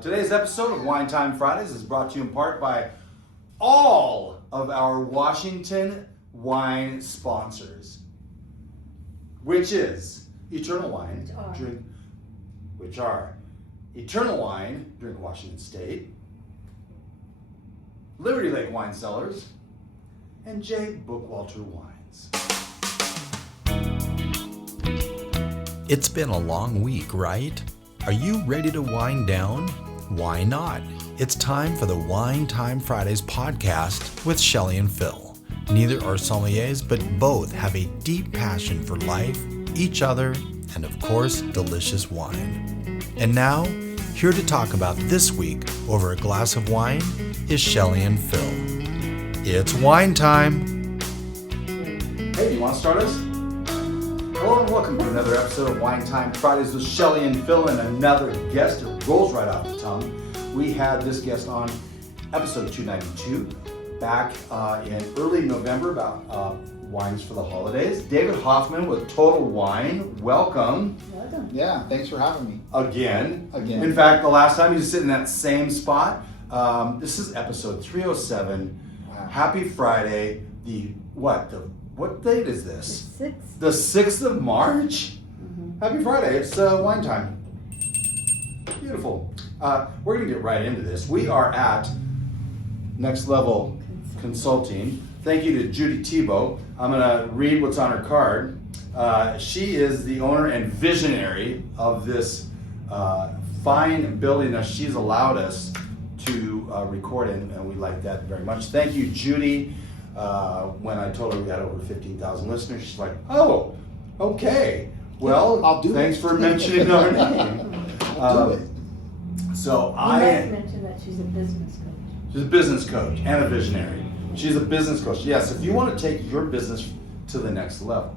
Today's episode of Wine Time Fridays is brought to you in part by all of our Washington wine sponsors, which is Eternal Wine, which are Eternal Wine, drink Washington State, Liberty Lake Wine Cellars, and J. Bookwalter Wines. It's been a long week, right? Are you ready to wind down? Why not? It's time for the Wine Time Fridays podcast with Shelley and Phil. Neither are sommeliers, but both have a deep passion for life, each other, and of course, delicious wine. And now, here to talk about this week over a glass of wine is Shelley and Phil. It's wine time. Hey, do you want to start us? Hello and welcome to another episode of Wine Time Fridays with Shelley and Phil and another guest. It rolls right off the tongue. We had this guest on episode 292 back in early November about wines for the holidays. David Hoffman with Total Wine. Welcome. Welcome. Yeah, thanks for having me. Again. In fact, the last time he was sitting in that same spot. This is episode 307. Wow. Happy Friday. What date is this? The 6th. The 6th of March? Mm-hmm. Happy Friday. It's wine time. Beautiful. We're going to get right into this. We are at Next Level Consulting. Thank you to Judy Tebow. I'm going to read what's on her card. She is the owner and visionary of this fine building that she's allowed us to record in, and we like that very much. Thank you, Judy. When I told her we had over 15,000 listeners, she's like, "Oh, okay. Well, I'll do thanks it." for mentioning our name." I'll do it. So You might mention that she's a business coach. She's a business coach and a visionary. She's a business coach. Yes, if you want to take your business to the next level,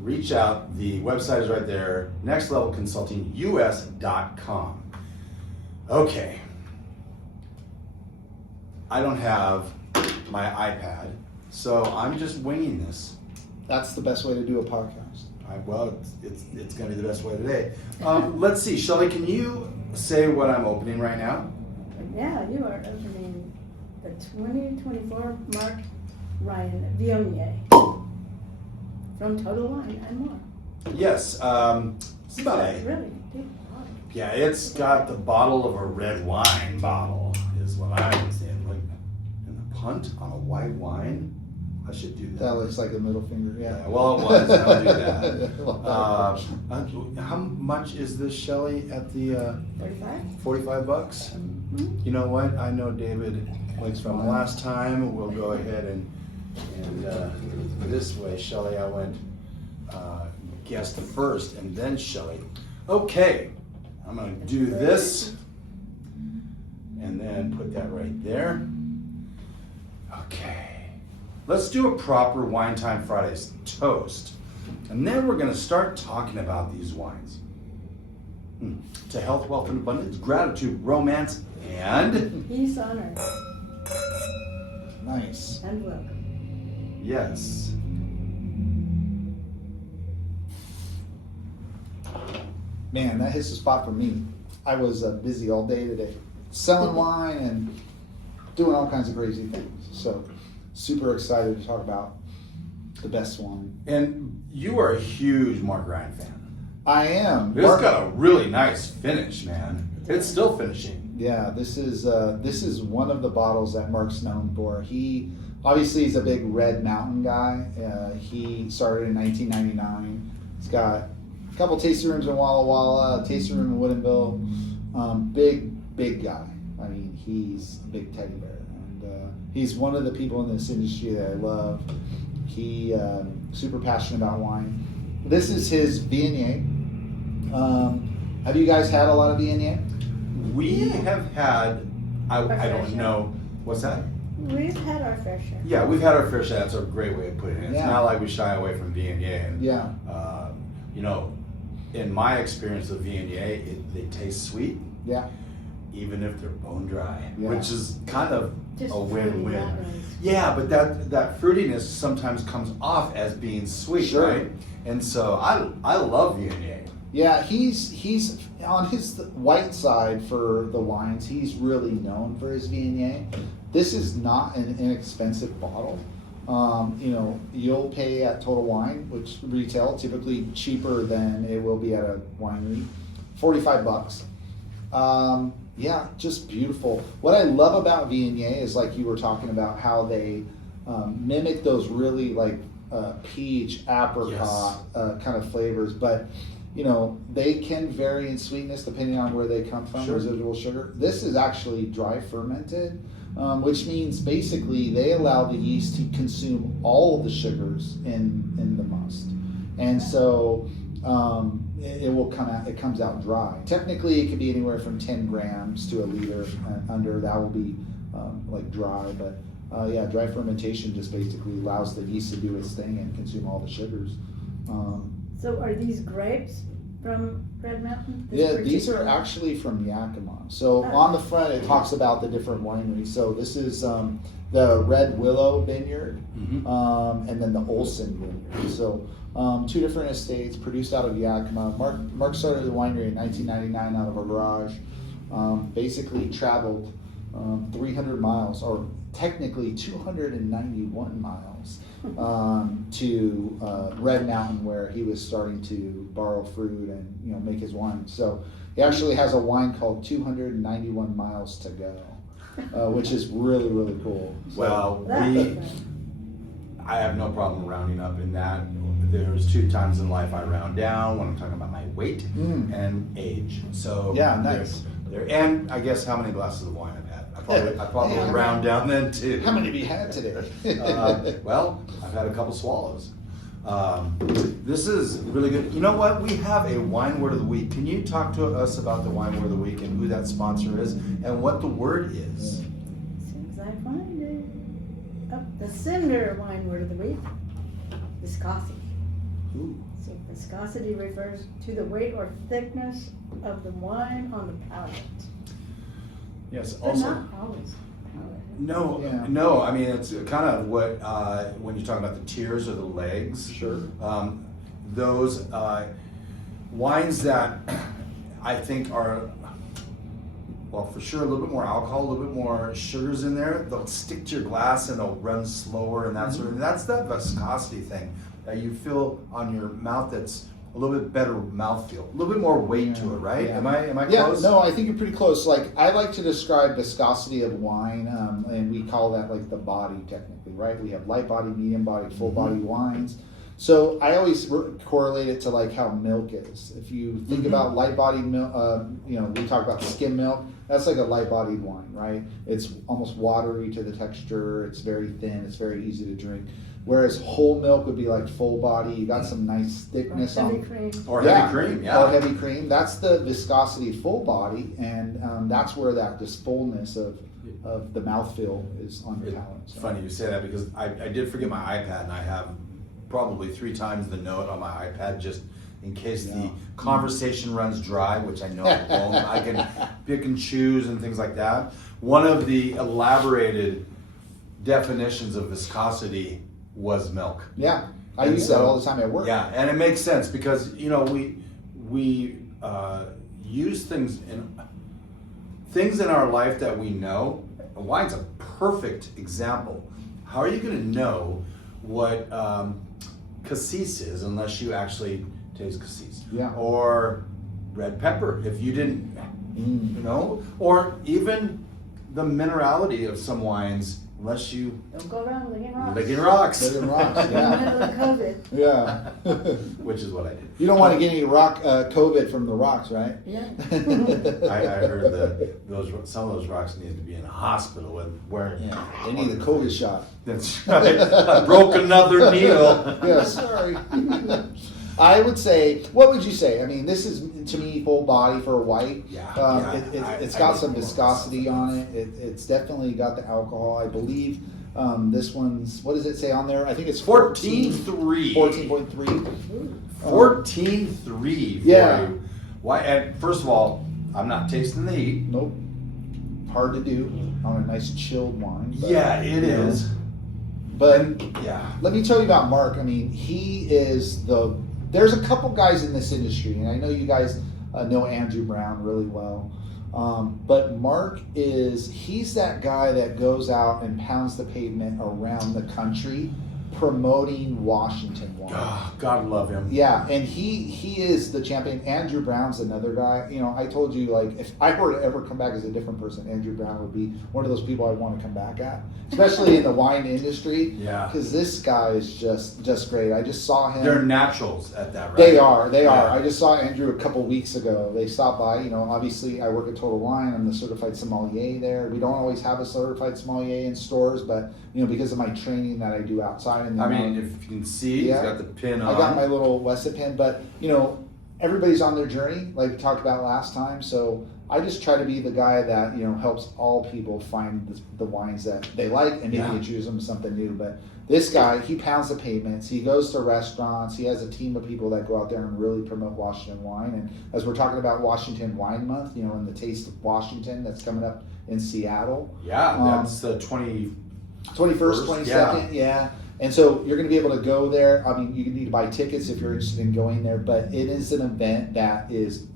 reach out. The website is right there, nextlevelconsultingus.com. Okay. I don't have my iPad, so I'm just winging this. That's the best way to do a podcast. It's going to be the best way today. Let's see, Shelley, can you say what I'm opening right now? Yeah, you are opening the 2024 Mark Ryan Viognier from Total Wine and More. Yes, it's about It's really deep bottle. yeah, it's got the bottle of a red wine bottle, is what I'm saying. Like, and the punt on a white wine? I should do that. That looks like a middle finger, yeah. Yeah, well, it was. I'll do that. How much is this, Shelley, at the 45? $45? Mm-hmm. You know what? I know David Likes from wine. last time. We'll go ahead and this way, Shelley. I went guest first and then Shelley. Okay, I'm gonna do this and then put that right there. Okay. Let's do a proper Wine Time Fridays toast. And then we're gonna start talking about these wines. To health, wealth, and abundance, gratitude, romance, and Peace, honor, Nice. and welcome. yes. Man, that hits the spot for me. I was busy all day today, selling wine and doing all kinds of crazy things. So, super excited to talk about the best wine. And you are a huge Mark Ryan fan. I am. It's got a really nice finish, man. It's still finishing. Yeah, this is one of the bottles that Mark's known for. He obviously is a big Red Mountain guy. He started in 1999. He's got a couple tasting rooms in Walla Walla, a tasting room in Woodinville. Big guy. I mean, he's a big teddy bear, and he's one of the people in this industry that I love. He super passionate about wine. This is his Viognier. Have you guys had a lot of Viognier? We have had, I don't know, what's that? We've had our fair share. Yeah, we've had our fair share. That's a great way of putting it. It's Yeah. not like we shy away from Viognier. And, Yeah. in my experience of Viognier, they taste sweet, Yeah. even if they're bone dry, Yeah. which is kind of Just a win-win. fruity, not really. Yeah, but that fruitiness sometimes comes off as being sweet, Sure. right? And so I love Viognier. Yeah, he's on his white side for the wines. He's really known for his Viognier. This is not an inexpensive bottle. You'll pay at Total Wine, which retail typically cheaper than it will be at a winery, $45. Yeah, just beautiful. What I love about Viognier is, like you were talking about, how they mimic those really like peach, apricot kind of flavors, but they can vary in sweetness depending on where they come from. Sure. Residual sugar. This is actually dry fermented, which means basically they allow the yeast to consume all of the sugars in the must, and so it comes out dry. Technically, it could be anywhere from 10 grams to a liter and under. That will be like dry, but dry fermentation just basically allows the yeast to do its thing and consume all the sugars. So are these grapes from Red Mountain? These are actually from Yakima. So on the front it talks about the different wineries. So this is the Red Willow Vineyard, and then the Olson Vineyard. So 2 different estates produced out of Yakima. Mark started the winery in 1999 out of a garage. Basically traveled 300 miles, or technically 291 miles, to Red Mountain, where he was starting to borrow fruit and make his wine. So he actually has a wine called 291 Miles to Go, which is really, really cool. So, Well, I have no problem rounding up in that. There's 2 times in life I round down when I'm talking about my weight and age. So yeah, nice. And I guess how many glasses of wine I've had. I probably round down then too. How many have you had today? Well, I've had a couple swallows. This is really good. You know what? We have a wine word of the week. Can you talk to us about the wine word of the week and who that sponsor is and what the word is? As soon as I find it. Oh, the Cinder wine word of the week. Viscosity. Ooh. So viscosity refers to the weight or thickness of the wine on the palate. Yes. But Also, not always palate. No. I mean, it's kind of what when you're talking about the tiers or the legs. Sure. Those wines that I think are, well, for sure, a little bit more alcohol, a little bit more sugars in there. They'll stick to your glass and they'll run slower, and that sort of. That's that viscosity thing that you feel on your mouth. That's a little bit better mouthfeel, a little bit more weight to it, right? Yeah. Am I Yeah, close? no, I think you're pretty close. Like, I like to describe viscosity of wine, and we call that like the body technically, right? We have light body, medium body, full body wines. So I always correlate it to like how milk is. If you think about light bodied milk, we talk about skim milk. That's like a light bodied wine, right? It's almost watery to the texture. It's very thin. It's very easy to drink. Whereas whole milk would be like full body. You got some nice thickness Heavy on. cream. Or heavy cream, yeah. Or heavy cream. That's the viscosity full body, and that's where that just fullness of the mouthfeel is on your palate. It's funny you say that because I did forget my iPad, and I have probably 3 times the note on my iPad just in case the conversation runs dry, which I know it won't. I can pick and choose and things like that. One of the elaborated definitions of viscosity was milk. Yeah, I use that all the time at work. Yeah, and it makes sense because we use things in our life that we know. Wine's a perfect example. How are you going to know what cassis is unless you actually taste cassis? Yeah. Or red pepper if you didn't, or even the minerality of some wines. Unless you Don't go around licking rocks. licking rocks. Licking rocks, In the middle of COVID. Yeah. Which is what I did. You don't want to get any COVID from the rocks, right? Yeah. I heard that some of those rocks needed to be in a hospital and wearing. Yeah. They need a COVID shot. That's right. I broke another needle. Yeah, sorry. I would say, what would you say? I mean, this is, to me, full body for a white. It's got some viscosity on it. It's definitely got the alcohol. I believe this one's, what does it say on there? I think it's 14.3. 14.3. 14.3. Yeah. Why? And first of all, I'm not tasting the heat. Nope. Hard to do on a nice chilled wine. But, Yeah, it is. But Yeah. let me tell you about Mark. I mean, he is the there's a couple guys in this industry, and I know you guys know Andrew Browne really well. But Mark he's that guy that goes out and pounds the pavement around the country promoting Washington wine. Oh, God love him. Yeah, and he is the champion. Andrew Browne's another guy. You know, I told you, like, if I were to ever come back as a different person, Andrew Browne would be one of those people I'd want to come back at, especially in the wine industry. Yeah. Because this guy is just great. I just saw him. They're naturals at that, right? They are. Yeah. I just saw Andrew a couple weeks ago. They stopped by. You know, obviously I work at Total Wine. I'm the certified sommelier there. We don't always have a certified sommelier in stores, but you know, because of my training that I do outside. I mean, if you can see, he's got the pin on. I got my little Westa pin, but you know, everybody's on their journey, like we talked about last time. So I just try to be the guy that, you know, helps all people find the wines that they like and maybe introduce them to something new. But this guy, he pounds the pavements. He goes to restaurants. He has a team of people that go out there and really promote Washington wine. And as we're talking about Washington Wine Month, you know, and the Taste of Washington that's coming up in Seattle. Yeah, that's the 21st, 22nd, yeah. And so you're going to be able to go there. I mean, you need to buy tickets if you're interested in going there, but it is an event that is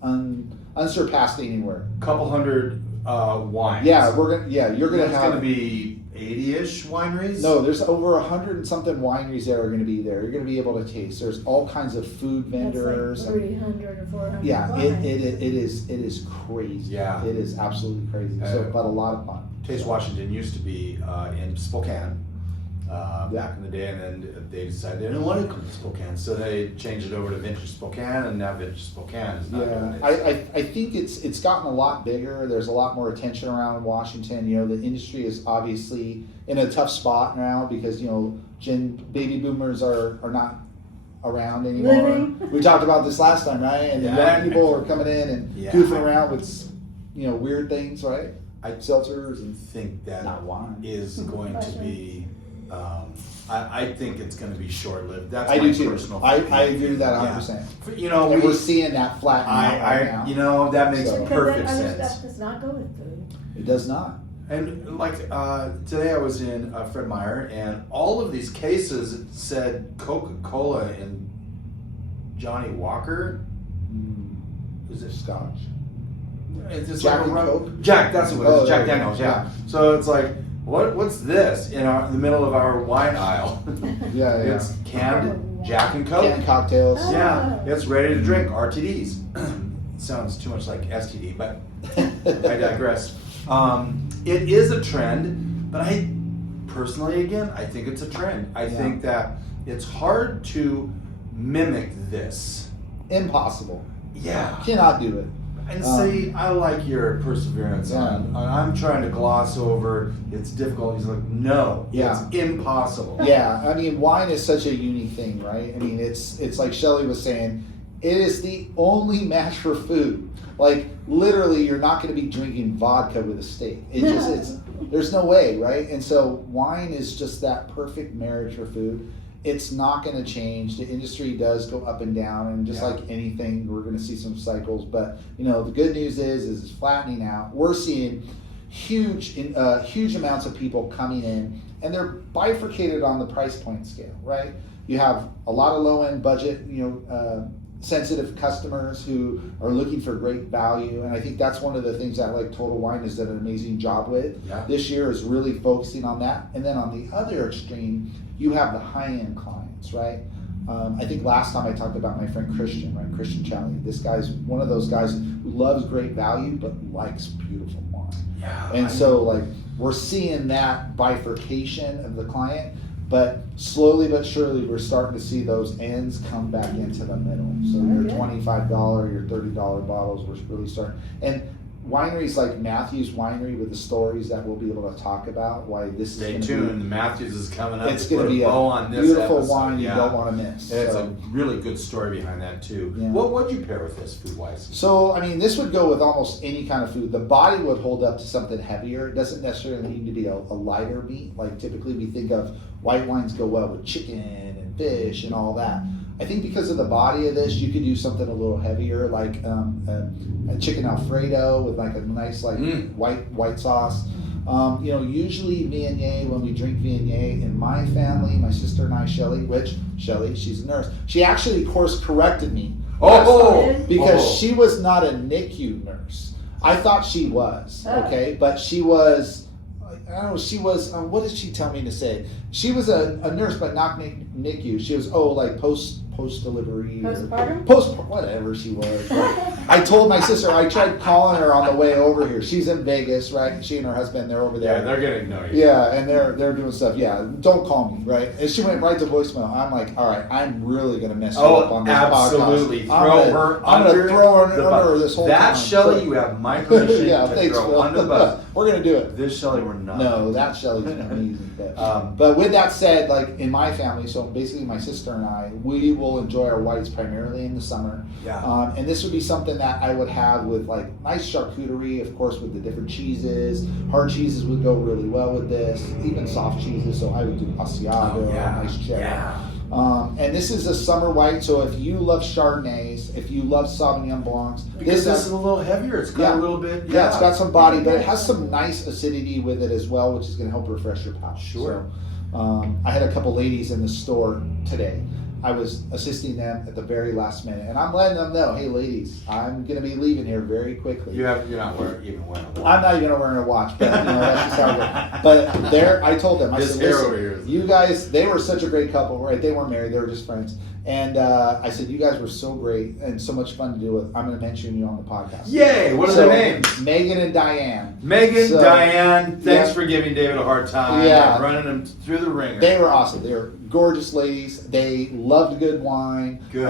unsurpassed anywhere. Couple hundred wines. Yeah, you're going to have. It's going to be 80-ish wineries. No, there's over 100 and something wineries that are going to be there. You're going to be able to taste. There's all kinds of food vendors. That's like 300 or 400. Yeah, wines. it is crazy. Yeah, it is absolutely crazy. But a lot of fun. Taste Washington used to be in Spokane. Back in the day, and then they decided they didn't want to come to Spokane, so they changed it over to Vintage Spokane, and now Vintage Spokane is not doing it. I think it's gotten a lot bigger. There's a lot more attention around Washington. You know, the industry is obviously in a tough spot now because, you know, baby boomers are not around anymore. Living. We talked about this last time, right? And the young people are coming in and goofing around with, you know, weird things, right? Seltzers and think that not wine is going to be. I think it's going to be short-lived. That's I my do too. personal. I agree with that 100%. You know, we're seeing that flatten out right now. You know, that makes perfect Because sense. other stuff does not go with food. It does not. And like today, I was in Fred Meyer, and all of these cases it said Coca-Cola and Johnny Walker. Is it Scotch? It's Jack like and Coke? Jack, that's what it is. Jack yeah. Daniels, yeah. So it's like, what's this in the middle of our wine aisle? Yeah. It's canned Jack and Coke. Canned cocktails. Yeah, it's ready to drink. RTDs. Sounds too much like STD, but I digress. It is a trend, but I personally, again, I think it's a trend. I think that it's hard to mimic this. Impossible. Yeah. Cannot do it. And see, I like your perseverance on. I'm trying to gloss over. It's difficult. He's like, no, it's impossible. Yeah, I mean, wine is such a unique thing, right? I mean, it's like Shelley was saying, it is the only match for food. Like literally, you're not going to be drinking vodka with a steak. There's no way, right? And so wine is just that perfect marriage for food. It's not going to change. The industry does go up and down, and just like anything, we're going to see some cycles. But you know, the good news is it's flattening out. We're seeing huge amounts of people coming in, and they're bifurcated on the price point scale, right? You have a lot of low end budget, sensitive customers who are looking for great value, and I think that's one of the things that like Total Wine has done an amazing job with this year, is really focusing on that. And then on the other extreme, you have the high-end clients, right? I think last time I talked about my friend Christian, right? Christian Challey. This guy's one of those guys who loves great value but likes beautiful wine. Yeah, and so like we're seeing that bifurcation of the client, but slowly but surely we're starting to see those ends come back into the middle. So your $25, your $30 bottles, we're really starting. And wineries like Matthews Winery, with the stories that we'll be able to talk about, why this is Stay tuned. Matthews is coming up. It's going to be a beautiful wine you don't want to miss. And it's a really good story behind that too. Yeah. What would you pair with this food-wise? So, I mean, this would go with almost any kind of food. The body would hold up to something heavier. It doesn't necessarily need to be a lighter meat. Like typically we think of white wines go well with chicken and fish and all that. I think because of the body of this, you could do something a little heavier, like a chicken Alfredo with like a nice white sauce. Usually Viognier, when we drink Viognier, in my family, my sister and I, Shelly, she's a nurse. She actually course corrected me. Because she was not a NICU nurse. I thought she was, okay? But she was, what did she tell me to say? She was a nurse, but not NICU. She was, post-delivery. Postpartum? Whatever she was. I told my sister, I tried calling her on the way over here. She's in Vegas, right? She and her husband, they're over there. Yeah, they're gonna ignore you. Yeah, and they're doing stuff. Yeah, don't call me, right? And she went right to voicemail. I'm like, all right, I'm really gonna mess her up on this absolutely. podcast. I'm gonna throw her under this whole That time. Shelly, you have my permission Yeah, to thanks, throw Phil. under the bus. We're gonna do it. This Shelly, we're not. No, that Shelly's amazing. But with that said, like in my family, so basically my sister and I, we will enjoy our whites primarily in the summer. Yeah. And this would be something that I would have with like nice charcuterie, of course, with the different cheeses. Hard cheeses would go really well with this, even soft cheeses. So I would do Asiago, nice cheddar. Yeah. And this is a summer white, so if you love Chardonnays, if you love Sauvignon Blancs, Because this is a little heavier. It's got a little bit. Yeah, it's got some body, but it has some nice acidity with it as well, which is going to help refresh your palate. Sure. So, I had a couple ladies in the store today. I was assisting them at the very last minute, and I'm letting them know, hey, ladies, I'm going to be leaving here very quickly. You're not even wearing a watch. I'm not even wearing a watch, but that's just how it goes. But I told them, I This said, hair listen, over here is- you guys, they were such a great couple, right? They weren't married, they were just friends. And I said, you guys were so great and so much fun to do with. I'm going to mention you on the podcast. Yay! What are their names? Megan and Diane. Megan, Diane, thanks yeah. for giving David a hard time. Yeah. And running him through the ringer. They were awesome. They were gorgeous ladies. They loved good wine. Good.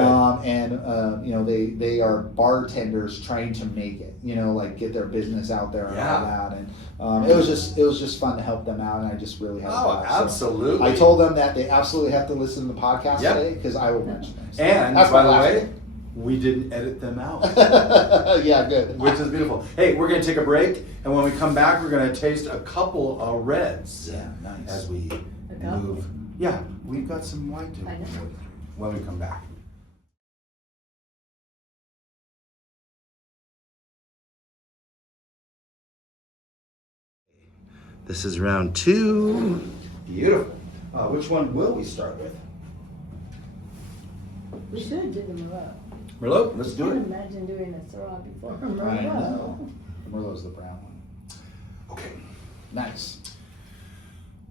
They are bartenders trying to make it. Like get their business out there and all that. And it was just fun to help them out. And I just really had a blast. Absolutely. So I told them that they absolutely have to listen to the podcast today because I will mention it. So and that's by my the last way, we didn't edit them out. yeah, good. Which is beautiful. Hey, we're going to take a break, and when we come back, we're going to taste a couple of reds. Yeah, nice. As we move. Yeah, we've got some wine to I know. when we come back. This is round 2. Beautiful. Which one will we start with? We should do the Merlot. Merlot, let's I do can't it. imagine doing a Syrah before I Merlot. know. Merlot's the brown one. Okay. Nice.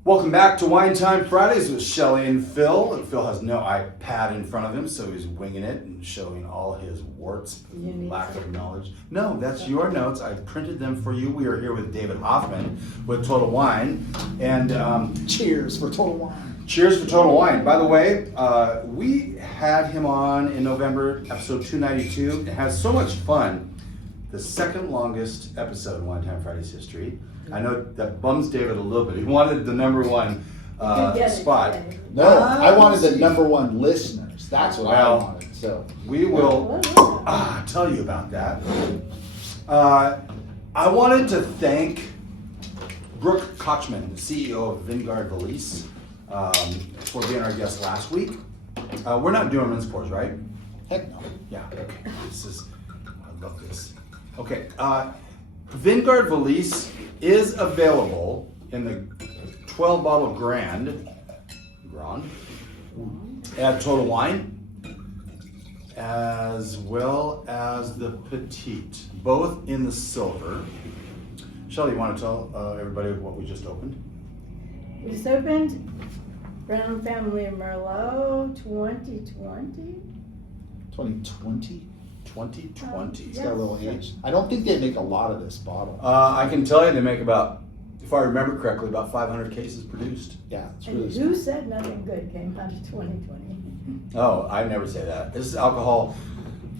Welcome back to Wine Time Fridays with Shelly and Phil. And Phil has no iPad in front of him, so he's winging it and showing all his warts, You need lack of some. knowledge. No, that's your notes. I printed them for you. We are here with David Hoffman with Total Wine. And Cheers for Total Wine. cheers for Total Wine. By the way, we had him on in November, episode 292. It has so much fun. The second longest episode in Wine Time Fridays history. I know that bums David a little bit. He wanted the number 1 Get it, spot. get it. No, I wanted the number 1 listeners. That's what I Well, wanted. So We will tell you about that. I wanted to thank Brooke Kochman, the CEO of Vineyards Valise, for being our guest last week. We're not doing rinse pours, right? heck no. Yeah. Okay. I love this. Okay. Vineyards Valise is available in the 12 bottle Grand at Total Wine, as well as the Petite, both in the silver. Shelly, you want to tell everybody what we just opened? We just opened Browne Family Merlot 2020. 2020? 2020. It's got a little age. I don't think they make a lot of this bottle. I can tell you they make about, if I remember correctly, about 500 cases produced. Yeah, it's And really who said nothing good came out of 2020? Oh, I never say that. This is alcohol.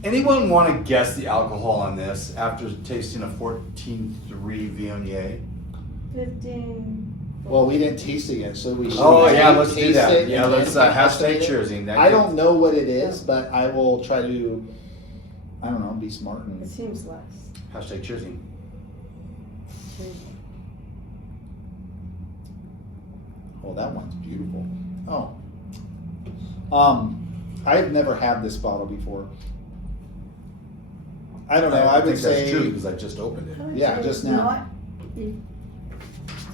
Anyone want to guess the alcohol on this after tasting a 14.3 Viognier? 15. Well, we didn't taste it yet, so we should. Oh yeah, let's do taste that. it Yeah, and let's then hashtag estimate it. cheersing. That I don't know what it is, but I will try to, I don't know, be smart It and. seems less. Hashtag cheersing. Oh, that one's beautiful. Oh. I've never had this bottle before. I don't know. I would think say that's true because I just opened it. I would Yeah, say just it's now. Not,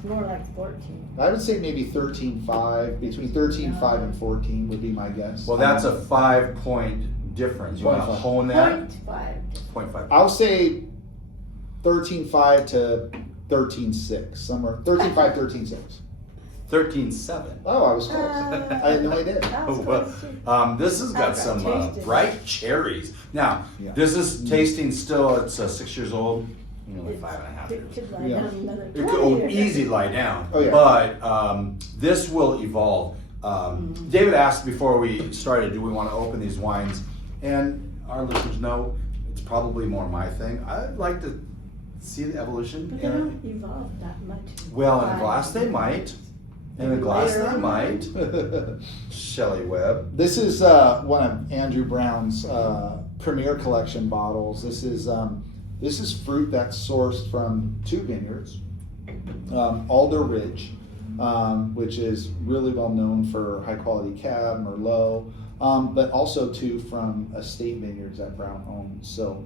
It's more like 14. I would say maybe 13.5, between 13.5 and 14 would be my guess. Well, that's a 5-point difference. You want to 0.5. hone that? 0.5. 0.5. I'll say 13.5 to 13.6, somewhere 13.5, 13.6. 13.7. Oh, I was close. I had no idea. That was Well, close too. this has got I've some tasted it. bright cherries. Now, Yeah. this is tasting still, it's 6 years old, like 5.5 years. It could lie Yeah. down another It 20 could years. easy lie down, Oh, yeah. but this will evolve. David asked before we started, do we want to open these wines? And our listeners know it's probably more my thing. I'd like to see the evolution. But they don't evolve that much. Well, in a glass they might. In a glass they might. Shelley Webb. This is one of Andrew Browne's premier collection bottles. This is fruit that's sourced from 2 vineyards, Alder Ridge, which is really well known for high quality Cab, Merlot, but also too from estate vineyards that Browne owns. So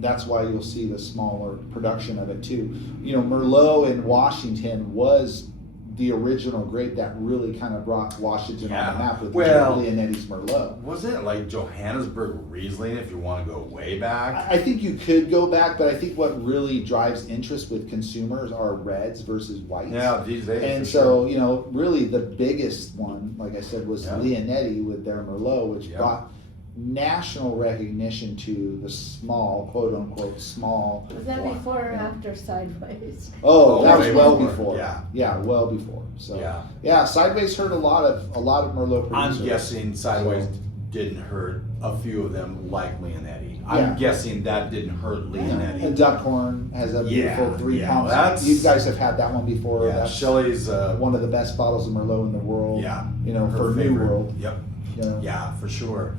that's why you'll see the smaller production of it too. You know, Merlot in Washington was the original grape that really kind of brought Washington on the map with Leonetti's Merlot. Wasn't it like Johannesburg Riesling if you want to go way back? I think you could go back, but I think what really drives interest with consumers are reds versus whites. Yeah, these days. And for so, sure. you know, really the biggest one, like I said, was Yeah. Leonetti with their Merlot, which Yeah. brought national recognition to the small, quote unquote, small. Was that wine. before or after Sideways? Oh, that way was well before, before. yeah. well before. So Yeah. Sideways hurt a lot of Merlot producers. I'm guessing Sideways didn't hurt a few of them like Leonetti. I'm guessing that didn't hurt Leonetti. And Duckhorn has a beautiful Yeah, 3 yeah, pumps. that's- You guys have had that one before. Yeah, That's Shelley's one of the best bottles of Merlot in the world. yeah, You know, her for New favorite. World. Yep. You know. Yeah, for sure.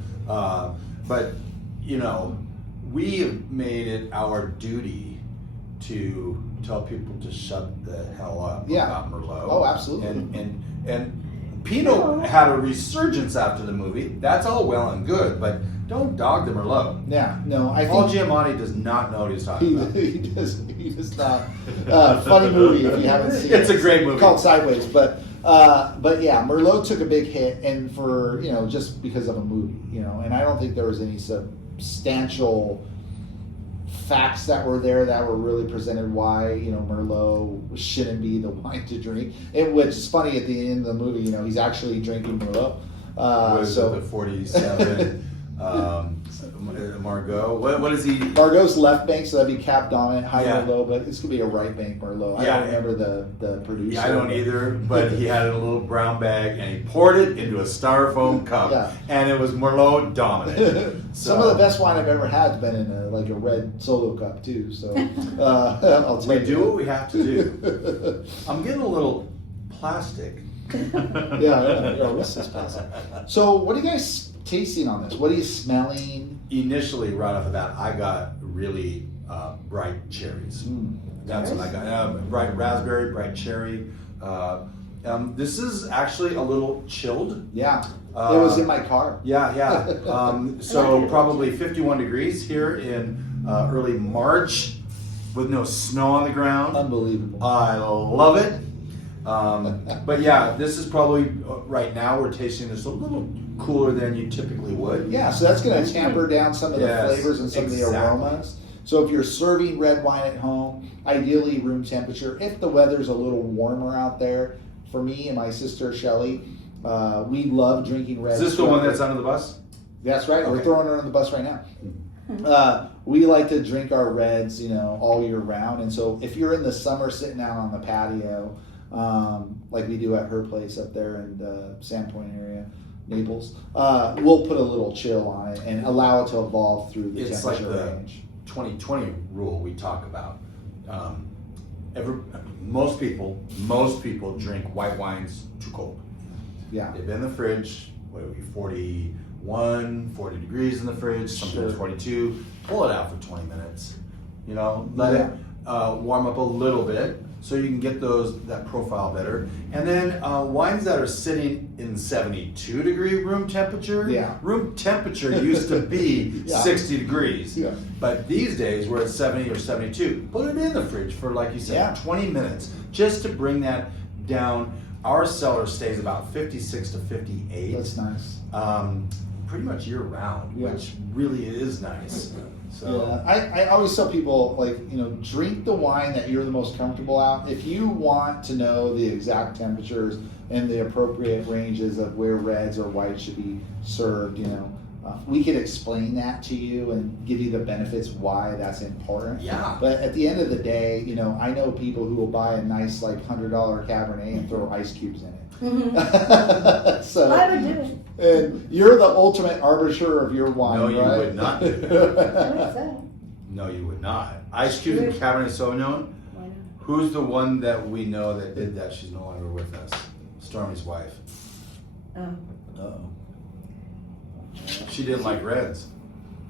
But you know, we have made it our duty to tell people to shut the hell up about Merlot. Oh, absolutely. And Pinot had a resurgence after the movie. That's all well and good, but don't dog the Merlot. Yeah, no, I Paul think Giamatti does not know what he's talking about. he does not. Funny movie if you haven't seen it. It's a great movie. Called Sideways, but yeah, Merlot took a big hit, and for just because of a movie, and I don't think there was any substantial facts that were there that were really presented why Merlot shouldn't be the wine to drink. Which is funny, at the end of the movie, he's actually drinking Merlot. Was the 47 Margaux? What is he? Margot's left bank, so that'd be Cab dominant, high Yeah. Merlot, but it's gonna be a right bank Merlot. I Yeah. don't remember the producer. Yeah, I don't either, but he had it in a little brown bag and he poured it into a styrofoam cup, Yeah. and it was Merlot dominant. Some of the best wine I've ever had has been in a red solo cup too. So I'll tell We you. do what we have to do. I'm getting a little plastic. Yeah, this is plastic. So what are you guys tasting on this? What are you smelling? Initially, right off the bat, I got really bright cherries. That's what I got. Bright raspberry, bright cherry. This is actually a little chilled. Yeah, it was in my car. Yeah. So probably 51 degrees here in early March with no snow on the ground. Unbelievable. I love it. But yeah, this is probably, right now we're tasting this a little cooler than you typically would. Yeah, so that's going to tamper down some of the Yes, flavors and some of the exactly. aromas. So if you're serving red wine at home, ideally room temperature. If the weather's a little warmer out there, for me and my sister Shelly, we love drinking red. Is this the one that's under the bus? That's right. We're Okay. throwing her on the bus right now. We like to drink our reds, all year round. And so if you're in the summer sitting out on the patio, like we do at her place up there in the Sandpoint area, Naples, we'll put a little chill on it and allow it to evolve through the It's like temperature the range. 2020 rule we talk about. Most people drink white wines too cold. Yeah. They've been in the fridge, 40 degrees in the fridge, sometimes Sure. 42. Pull it out for 20 minutes. Let it warm up a little bit so you can get that profile better. And then wines that are sitting in 72 degree room temperature. Yeah. Room temperature used to be Yeah. 60 degrees. Yeah. But these days we're at 70 or 72. Put it in the fridge for, like you said, Yeah. 20 minutes just to bring that down. Our cellar stays about 56 to 58. That's nice. Pretty much year round, Yeah. which really is nice. So Yeah, I always tell people, like, drink the wine that you're the most comfortable at. If you want to know the exact temperatures and the appropriate ranges of where reds or whites should be served, we could explain that to you and give you the benefits why that's important. Yeah. But at the end of the day, I know people who will buy a nice, like, $100 Cabernet and throw ice cubes in it. So, I would do it. and you're the ultimate arbiter of your wine, No, you right? would not do What's that? no, you would not. Ice cubes and Cabernet Sauvignon. Why not? Who's the one that we know that did that? She's no longer with us. Stormy's wife. Uh-oh. She didn't like reds.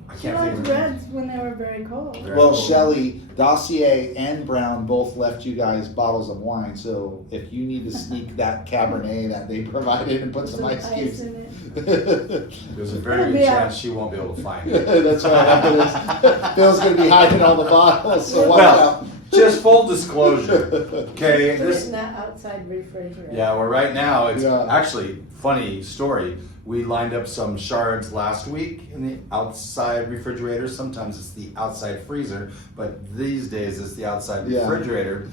I She can't think liked of her name. reds when they were very cold. Very Well, cool. Shelley, Dossier and Browne both left you guys bottles of wine, so if you need to sneak that Cabernet that they provided and put some ice cubes. in it. There's a very good Yeah. chance she won't be able to find it. That's right. Phil's gonna be hiding all the bottles, so watch Well, out. just full disclosure. Okay, Put it this in that outside refrigerator. yeah, well right now it's Yeah. actually funny story. We lined up some shards last week in the outside refrigerator. Sometimes it's the outside freezer, but these days it's the outside Yeah. refrigerator.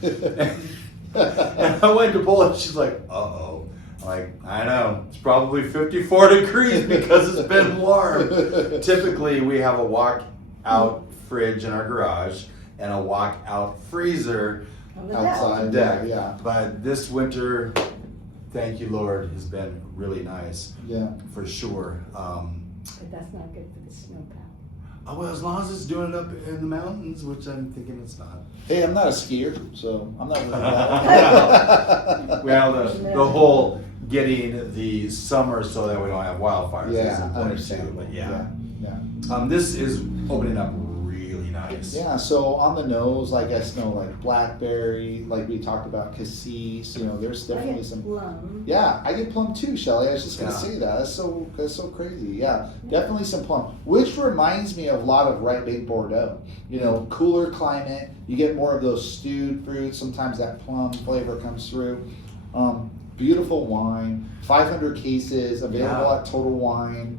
And I went to pull it, she's like, uh-oh. I'm like, I know, it's probably 54 degrees because it's been warm. Typically we have a walk-out fridge in our garage and a walk-out freezer On the deck. Outside. on deck. Yeah. But this winter, thank you Lord, has been really nice. Yeah. For sure. But that's not good for the snowplow. Oh, well, as long as it's doing it up in the mountains, which I'm thinking it's not. Hey, I'm not a skier, so I'm not worried about it. Well, the whole getting the summer so that we don't have wildfires is Yeah, important too. understandable. But yeah. Yeah. This is opening up really nice. Yeah, so on the nose, like I smell like blackberry, like we talked about cassis, there's I definitely get some. plum. Yeah, I get plum too, Shelly. I was just gonna Yeah. say that. That's so crazy. Yeah, definitely some plum, which reminds me of a lot of ripe baked Bordeaux. Cooler climate, you get more of those stewed fruits. Sometimes that plum flavor comes through. Beautiful wine, 500 cases available Yeah. at Total Wine.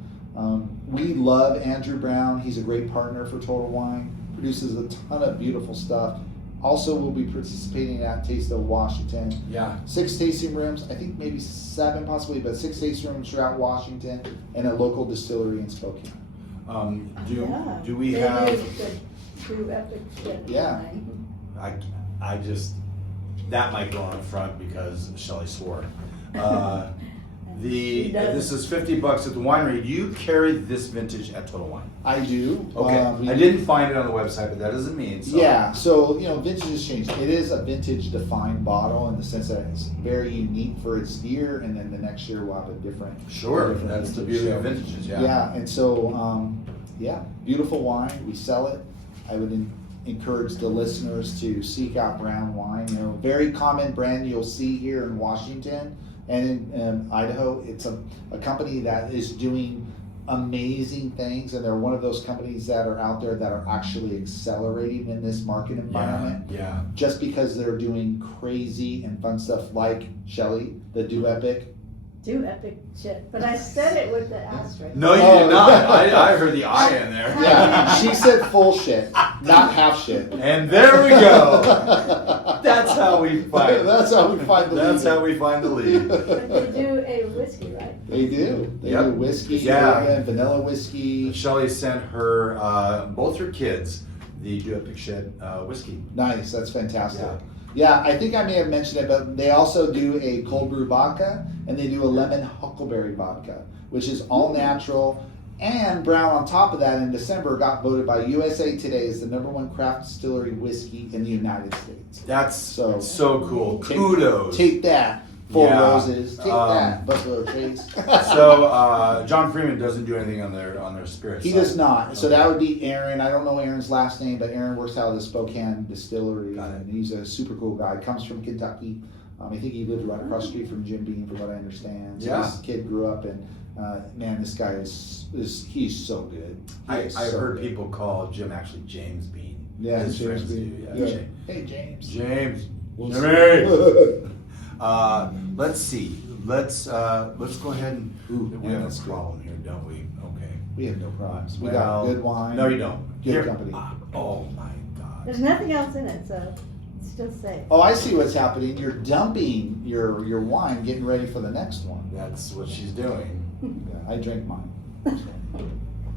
We love Andrew Browne. He's a great partner for Total Wine. Produces a ton of beautiful stuff. Also, we'll be participating at Taste of Washington. Yeah. 6 tasting rooms, I think maybe 7 possibly, but 6 tasting rooms throughout Washington and a local distillery in Spokane. Do we They have? do the epic shit. Yeah. I just that might go on the front because Shelley swore. She does. This is $50 at the winery. Do you carry this vintage at Total Wine? I do. Okay. I didn't find it on the website, but that doesn't mean so. Yeah, so vintage has changed. It is a vintage defined bottle in the sense that it's very unique for its year, and then the next year we'll have a different. Sure, different that's the vintage. beauty of So, vintages. Yeah. Yeah, and so beautiful wine. We sell it. I would encourage the listeners to seek out Browne wine. Very common brand you'll see here in Washington and in Idaho. It's a company that is doing amazing things, and they're one of those companies that are out there that are actually accelerating in this market environment. Yeah. Just because they're doing crazy and fun stuff like Shelley, the Do Epic. Do epic shit. But I said it with the asterisk. No, you Oh. did not. I heard the I in there. Yeah, she said full shit, not half shit. And there we go. That's how we find. That's how we find the That's leader. how we find the lead. But they do a whiskey, right? They do. They Yep. do whiskey, Yeah. bourbon, vanilla whiskey. Shelley sent her both her kids the Do Epic Shit whiskey. Nice, that's fantastic. Yeah. Yeah, I think I may have mentioned it, but they also do a cold brew vodka, and they do a lemon huckleberry vodka, which is all natural. And Browne, on top of that, in December, got voted by USA Today as the #1 craft distillery whiskey in the United States. That's So- so cool. Take- Kudos. Take that. Four Yeah. Roses. Take that, Buffalo Trace. So John Freeman doesn't do anything on their spirits. He does not. So that would be Aaron. I don't know Aaron's last name, but Aaron works out of the Spokane distillery, Got it. and he's a super cool guy. Comes from Kentucky. I think he lived right across the street from Jim Beam, from what I understand. So Yeah. this kid grew up, and man, this guy he's so good. I've heard people call Jim actually James Bean. Yeah, His James friends Bean. do. Yeah. Yeah. Hey, James. James. We'll Jimmy. Let's see. Let's go ahead and. We have a problem here, don't we? Okay. We have no problems. We Well, got good wine. No, you don't. Good company. Oh my God. There's nothing else in it, so it's still safe. Oh, I see what's happening. You're dumping your wine, getting ready for the next one. That's what she's doing. Yeah, I drink mine.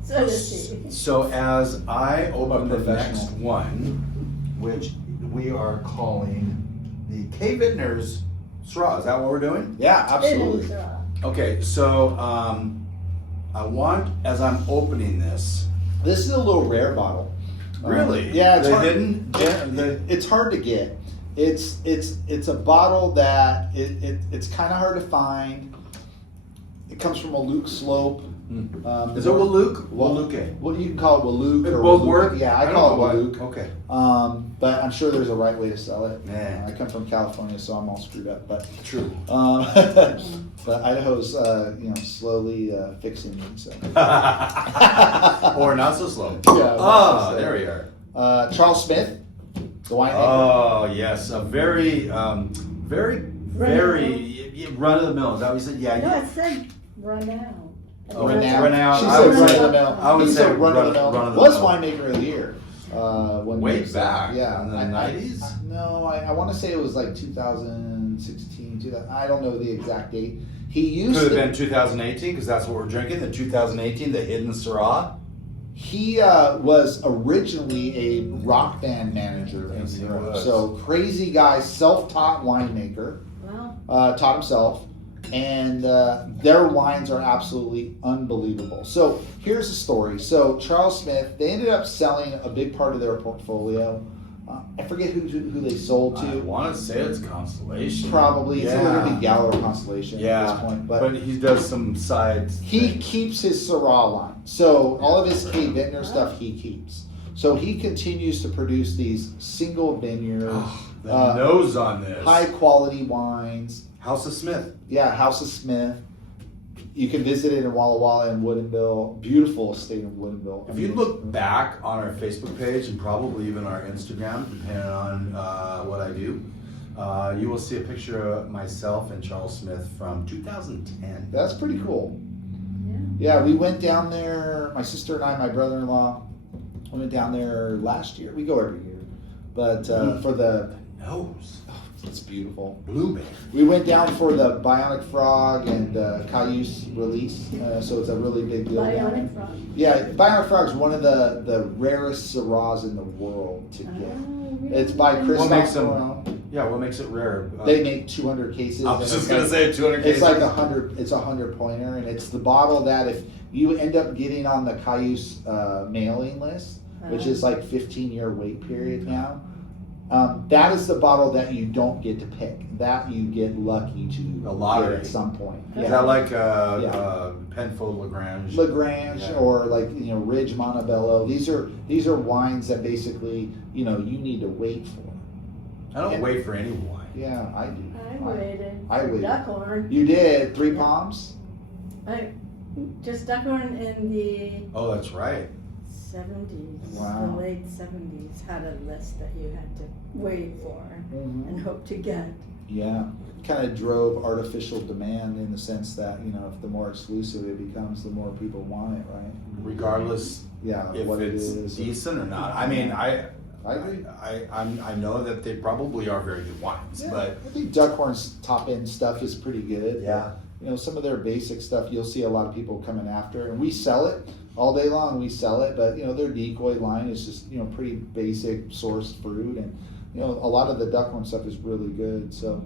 So does she. So as I open the professional. next one, which we are calling the Vintners Syrah. Is that what we're doing? Yeah, absolutely. Okay, so I want, as I'm opening this. This is a little rare bottle. Really? Yeah, it's The hard. hidden- It's hard to get. It's a bottle that it's kind of hard to find. It comes from a Luke Slope. Is it Walouk? Waluke. Well, you can call it Walouk or Both Walouk. work? Yeah, I don't call know it why. Walouk. Okay. But I'm sure there's a right way to sell it. Yeah. I come from California, so I'm all screwed up. But True. but Idaho's slowly fixing me. So. Or not so slow. Yeah, Ah, so- there we are. Charles Smith, the winemaker. Oh yes, a very run of the mill. Is that what you said? Yeah. No, it said renowned. Oh, Renowned. Renowned. She I said would run say- of the mill. I would He say said run of the mill. run of the Was mill. winemaker of the year. Way back. Yeah, In the I- 90s? No, I want to say it was like 2016. 2000, I don't know the exact date. He used Could have to. been 2018 because that's what we're drinking. The 2018, the hidden Syrah. He was originally a rock band manager in Yes, he Europe. was. So crazy guy, self-taught winemaker. Well, Taught himself, and their wines are absolutely unbelievable. So here's the story. So Charles Smith, they ended up selling a big part of their portfolio. I forget who they sold I to. want to say it's Constellation. Probably it's Yeah. going to be Gallo Constellation Yeah. at this point, But he does some sides. he keeps his Syrah line. So all of his K Vintner stuff he keeps. So he continues to produce these single vineyard, The nose on this. high quality wines. House of Smith. Yeah, House of Smith. You can visit it in Walla Walla and Woodinville. Beautiful estate in Woodinville. If you look back on our Facebook page and probably even our Instagram, depending on what I do, you will see a picture of myself and Charles Smith from 2010. That's pretty cool. yeah. Yeah, we went down there. My sister and I, my brother-in-law, went down there last year. We go every year, but for the Nose. it's beautiful. Blueberry. We went down for the Bionic Frog and Cayuse release, so it's a really big deal. down there. Bionic frog. Yeah, Bionic Frog is one of the rarest Syrahs in the world to get. Oh, really? It's by What Christoph makes them? Brown. Yeah, what makes it rare? They make 200 cases. I and was it's just gonna like- say 200 cases. It's like 100. It's a 100 pointer, and it's the bottle that if you end up getting on the Cayuse mailing list, which is like 15-year wait period now, that is the bottle that you don't get to pick. That you get lucky to A lottery. get at some point. Is that like Yeah. Penfold Lagrange? Lagrange Yeah. or like Ridge Montebello. These are wines that basically you need to wait for. I don't And- wait for any wine. Yeah, I do. I waited. I for waited. Duckhorn. You did 3 Palms. Just Duckhorn in the Oh, that's right. 70s, Wow. the late 70s, had a list that you had to wait for and hope to get. Yeah, kind of drove artificial demand in the sense that if the more exclusive it becomes, the more people want it, right? Regardless Yeah, if what it it's is. decent or not. I mean, I agree. I know that they probably are very good wines, Yeah, but I think Duckhorn's top end stuff is pretty good. Yeah. Some of their basic stuff you'll see a lot of people coming after, and we sell it all day long. We sell it, but their decoy line is just pretty basic sourced fruit, and a lot of the Duckhorn stuff is really good. So,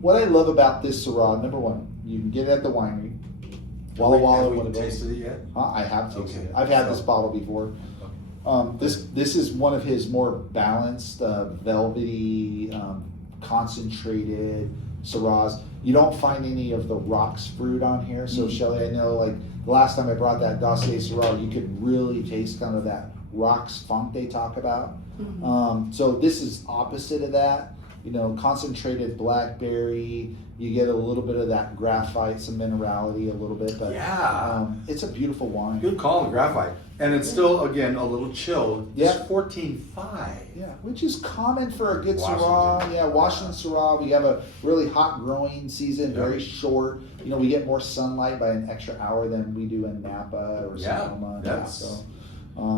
what I love about this Syrah, number one, you can get it at the winery. Walla Walla, have we Woodinville. tasted it yet? I have tasted Okay. it. I've had So- this bottle before. This is one of his more balanced, velvety, concentrated, Syrahs. You don't find any of the rocks fruit on here. So Shelly, I know like the last time I brought that Dossier Syrah, you could really taste kind of that rocks funk they talk about. So this is opposite of that. You know, concentrated blackberry. You get a little bit of that graphite, some minerality, a little bit, but it's a beautiful wine. Good call on the graphite. And it's still, again, a little chilled. Yeah. It's 14.5. Yeah, which is common for a good Washington. Syrah. Yeah, Washington Syrah. We have a really hot growing season, very short. You know, we get more sunlight by an extra hour than we do in Napa or Sonoma. That's,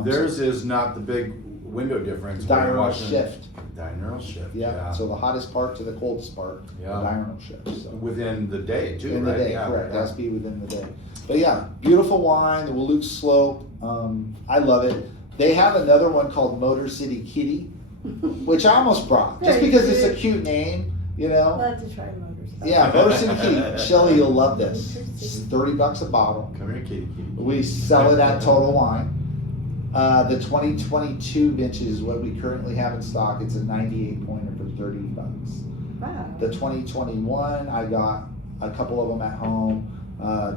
theirs is not the big window difference. Diurnal shift. Diurnal shift. Yeah. So the hottest part to the coldest part, the diurnal shift. So. Within the day too, Within right? the day, correct. It has to be within the day. But yeah, beautiful wine, the Walook Slope. I love it. They have another one called Motor City Kitty, which I almost brought. Just because it's a cute name, you know. I'll have to try Motors. Yeah, Motor City Kitty. Shelly, you'll love this. It's $30 a bottle. Come here, kitty. We sell it at Total Wine. The 2022 vintage is what we currently have in stock. It's a 98 pointer for $30. Wow. The 2021, I got a couple of them at home,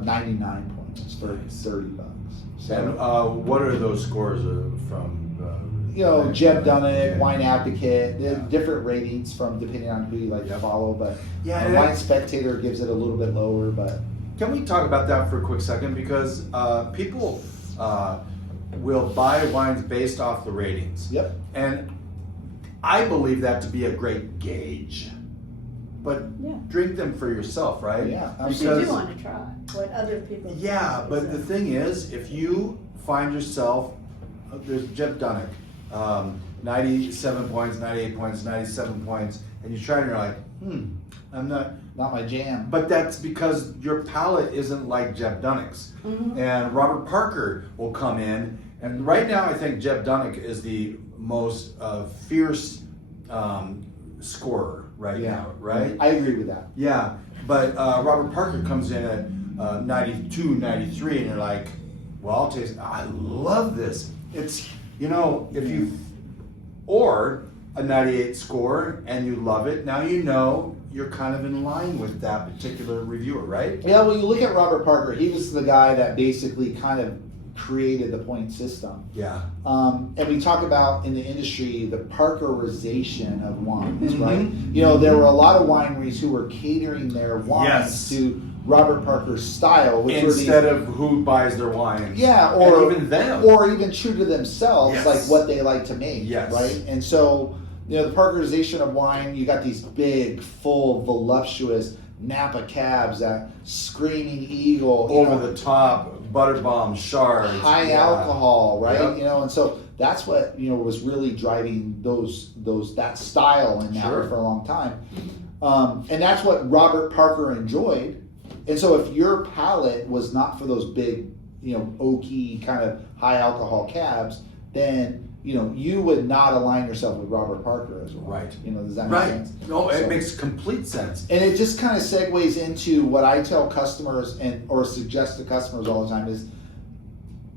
99 pointers for $30. So, And what are those scores from? you know, Jeb Dunnick, Wine Advocate, different ratings from depending on who you like to follow. But Wine Spectator gives it a little bit lower. But can we talk about that for a quick second? Because people will buy wines based off the ratings. Yep. And I believe that to be a great gauge. But drink them for yourself, right? Yeah, But you do want to try what other people do. Yeah, but the thing is, if you find yourself, there's Jeb Dunnick, 97 points, 98 points, 97 points, and you try and you're like, I'm not my jam. But that's because your palate isn't like Jeb Dunnick's. And Robert Parker will come in, and right now I think Jeb Dunnick is the most fierce scorer right now, right? I agree with that. Yeah, but Robert Parker comes in at 92, 93, and you're like, well, I'll taste it. I love this. It's, you know, if you, or a 98 score and you love it, now you know you're kind of in line with that particular reviewer, right? Yeah, well, you look at Robert Parker, he was the guy that basically kind of created the point system. Yeah. And we talk about in the industry the Parkerization of wines, right? You know, there were a lot of wineries who were catering their wines to Robert Parker's style, which instead of who buys their wine. Yeah, or and even them, or even true to themselves, like what they like to make, right? And so, you know, the Parkerization of wine, you got these big, full, voluptuous Napa cabs, that Screaming Eagle, over the top, butter bomb shards, high alcohol, right? You know, and so that's what, you know, was really driving that style in Napa for a long time, and that's what Robert Parker enjoyed. And so if your palate was not for those big, you know, oaky kind of high alcohol cabs, then, you know, you would not align yourself with Robert Parker as well. Right. You know, does that make sense? No, it makes complete sense. And it just kind of segues into what I tell customers or suggest to customers all the time is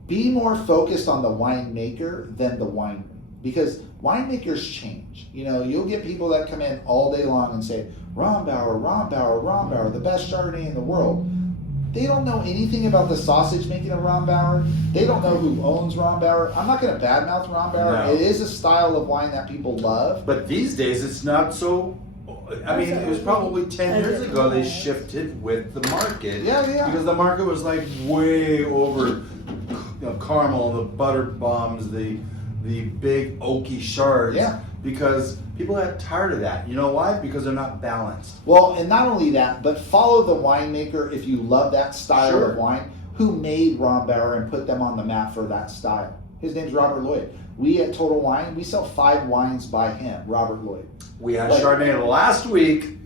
be more focused on the winemaker than the winery. Because winemakers change. You know, you'll get people that come in all day long and say, Rombauer, the best Chardonnay in the world. They don't know anything about the sausage making of Rombauer. They don't know who owns Rombauer. I'm not going to badmouth Rombauer. No. It is a style of wine that people love. But these days it's not so. I mean, it was probably 10 years ago they shifted with the market. Yeah. Because the market was like way over, you know, caramel, the butter bombs, the big oaky shards. Yeah. Because people got tired of that. You know why? Because they're not balanced. Well, and not only that, but follow the winemaker if you love that style of wine, who made Rombauer and put them on the map for that style. His name's Robert Lloyd. We at Total Wine, we sell 5 wines by him, Robert Lloyd. We had Chardonnay last week.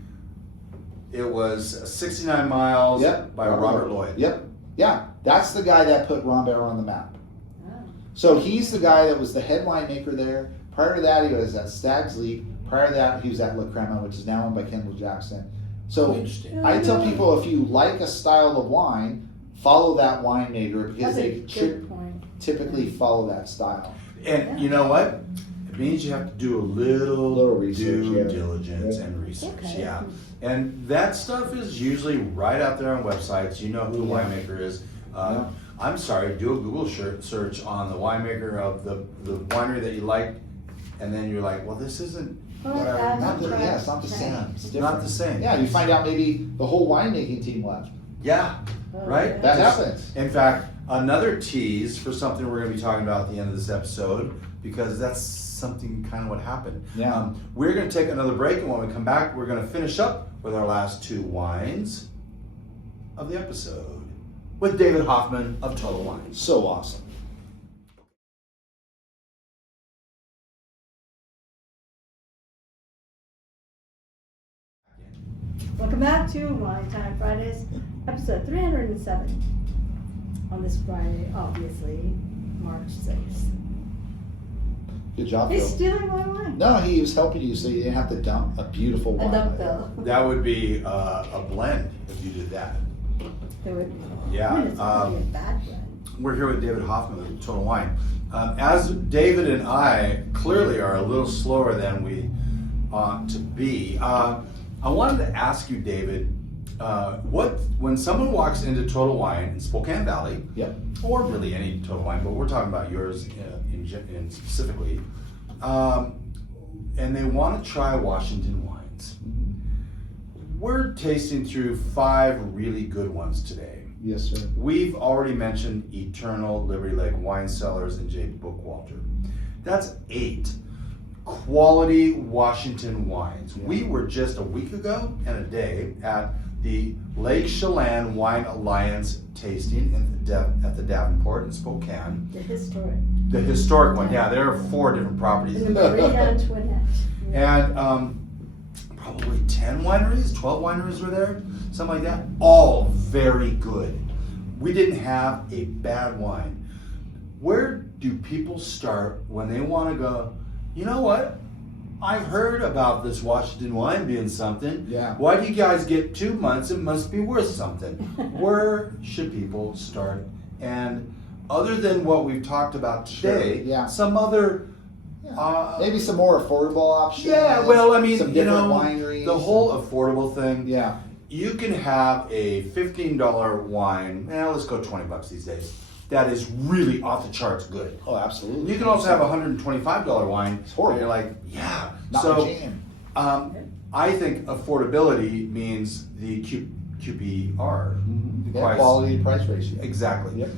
It was 69 Miles by Robert Lloyd. Yep. Yeah, that's the guy that put Rombauer on the map. Oh. So he's the guy that was the head winemaker there. Prior to that, he was at Stag's Leap. Prior to that, he was at La Crema, which is now owned by Kendall Jackson. So I tell people, if you like a style of wine, follow that winemaker because they typically follow that style. And you know what? It means you have to do a little research, due yeah. diligence Yeah. and research. Okay. Yeah. And that stuff is usually right out there on websites. You know who the Yeah. winemaker is. Yeah. I'm sorry, do a Google search on the winemaker of the winery that you like, and then you're like, well, this isn't what I Not the, remember. yeah, it's not the same. It's It's different. not the same. Yeah, you find out maybe the whole winemaking team left. Yeah, Oh, right? yeah. That Just- happens. In fact, another tease for something we're going to be talking about at the end of this episode, because that's something kind of what happened. Yeah. We're going to take another break, and when we come back, we're going to finish up with our last two wines of the episode with David Hoffman of Total Wines. So awesome. Welcome back to Wine Time Fridays, episode 307. On this Friday, obviously, March 6th. Good job, He's Phil. stealing my wine. No, he was helping you so you didn't have to dump a beautiful wine. A dump like that. bill. That would be a blend if you did that. It would, Yeah, I mean, it's not really a bad blend. We're here with David Hoffman of Total Wine. As David and I clearly are a little slower than we ought to be, I wanted to ask you, David, when someone walks into Total Wine in Spokane Valley, Yep. or really any Total Wine, but we're talking about yours in specifically, and they want to try Washington wines. We're tasting through 5 really good ones today. Yes, sir. We've already mentioned Eternal, Liberty Lake Wine Cellars, and J. Bookwalter. That's 8 quality Washington wines. We were just a week ago and a day at the Lake Chelan Wine Alliance tasting at the Davenport in Spokane. The historic. The historic one, yeah, there are 4 different properties. In the Maria Antoinette. And probably 10 wineries, 12 wineries were there, something like that. All very good. We didn't have a bad wine. Where do people start when they want to go, you know what? I've heard about this Washington wine being something. Yeah. Why do you guys get 2 months? It must be worth something. Where should people start? And other than what we've talked about today, Sure, yeah. some other Maybe some more affordable options. yeah, well, I mean, some you different know, wineries. the whole affordable thing. Yeah. You can have a $15 wine. Let's go $20 these days. That is really off the charts good. Oh, absolutely. You can also have a $125 wine. It's horrible. Where you're like, yeah. Not so, my jam. I think affordability means the QPR. The Yeah, price. quality to price ratio. Exactly. Yep.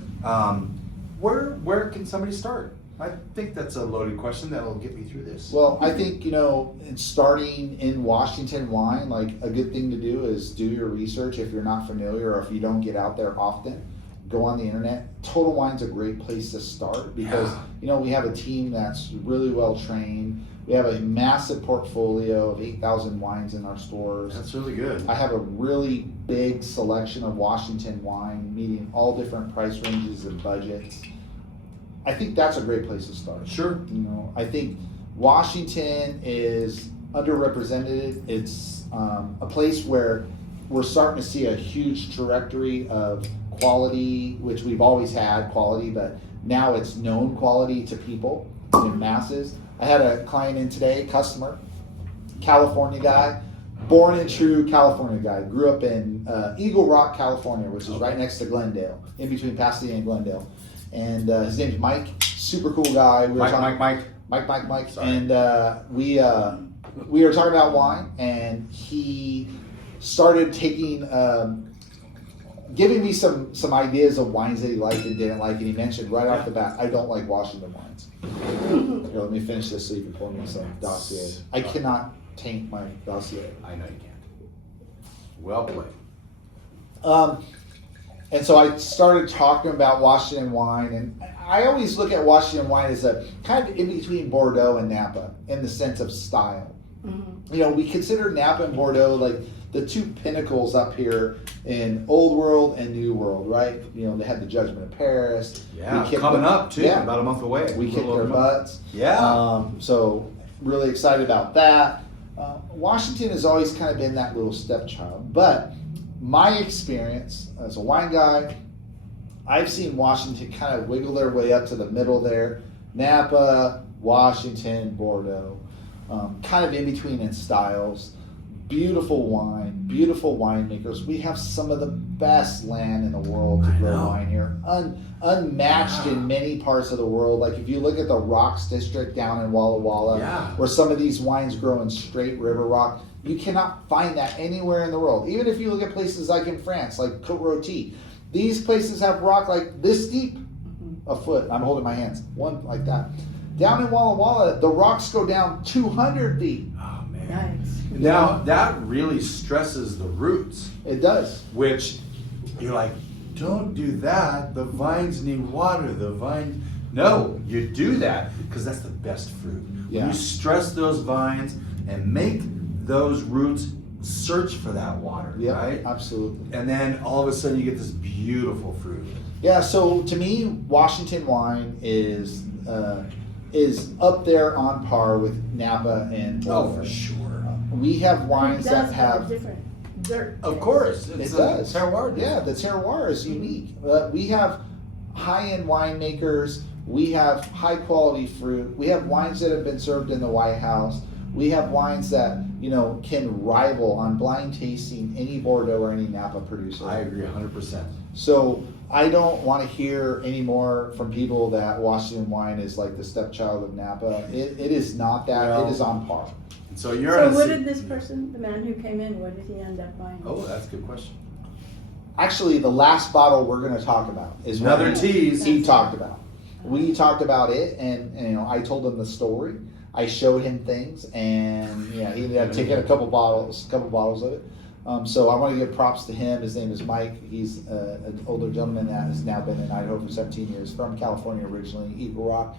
Where can somebody start? I think that's a loaded question that'll get me through this. Well, I think, in starting in Washington wine, like a good thing to do is do your research if you're not familiar or if you don't get out there often. Go on the internet. Total Wine's a great place to start because, we have a team that's really well trained. We have a massive portfolio of 8,000 wines in our stores. That's really good. I have a really big selection of Washington wine, meeting all different price ranges and budgets. I think that's a great place to start. Sure. I think Washington is underrepresented. It's a place where we're starting to see a huge trajectory of quality, which we've always had quality, but now it's known quality to people in masses. I had a client in today, customer, California guy, born and true California guy. Grew up in Eagle Rock, California, which is right next to Glendale, in between Pasadena and Glendale. And his name's Mike, super cool guy. We were Mike. Sorry. And we were talking about wine, and he started giving me some ideas of wines that he liked and didn't like, and he mentioned right off the bat, I don't like Washington wines. Here, let me finish this so you can pour me some Dossier. I cannot taint my Dossier. I know you can't. Well played. And so I started talking about Washington wine, and I always look at Washington wine as a kind of in between Bordeaux and Napa in the sense of style. Mm-hmm. We consider Napa and Bordeaux like the 2 pinnacles up here in Old World and New World, right? They had the Judgment of Paris. Yeah, We kicked coming them- up too, Yeah. about a month away. We kicked their butts. Yeah. So really excited about that. Washington has always kind of been that little stepchild, but my experience as a wine guy, I've seen Washington kind of wiggle their way up to the middle there. Napa, Washington, Bordeaux, kind of in between in styles. Beautiful wine, beautiful winemakers. We have some of the best land in the world to grow wine here. Unmatched in many parts of the world. Like if you look at the Rocks district down in Walla Walla, where some of these wines grow in straight river rock, you cannot find that anywhere in the world. Even if you look at places like in France, like Côte Rôtie, these places have rock like this deep, a foot. I'm holding my hands, one like that. Down in Walla Walla, the rocks go down 200 feet. Oh man. Nice. Now that really stresses the roots, It does. which you're like, don't do that. The vines need water. The vines. No, you do that because that's the best fruit. Yeah. When you stress those vines and make those roots search for that water, Yeah, right? absolutely. And then all of a sudden you get this beautiful fruit. Yeah, so to me, Washington wine is up there on par with Napa and Oh, Bordeaux. for sure. We have It wines does that have a have. different dirt. Of course, It it's a does. terroir. Yeah, the terroir is unique. We have high-end winemakers. We have high-quality fruit. We have wines that have been served in the White House. We have wines that can rival on blind tasting any Bordeaux or any Napa producer. I agree 100%. So I don't want to hear any more from people that Washington wine is like the stepchild of Napa. It is not that. Well, it is on par. So you're So in a what se- did this person, the man who came in, what did he end up buying? Oh, that's a good question. Actually, the last bottle we're going to talk about is Another one tease. he talked about. We talked about it, and I told him the story. I showed him things, and he ended up taking a couple bottles of it. So I want to give props to him. His name is Mike. He's an older gentleman that has now been in Idaho for 17 years, from California originally, Eagle Rock.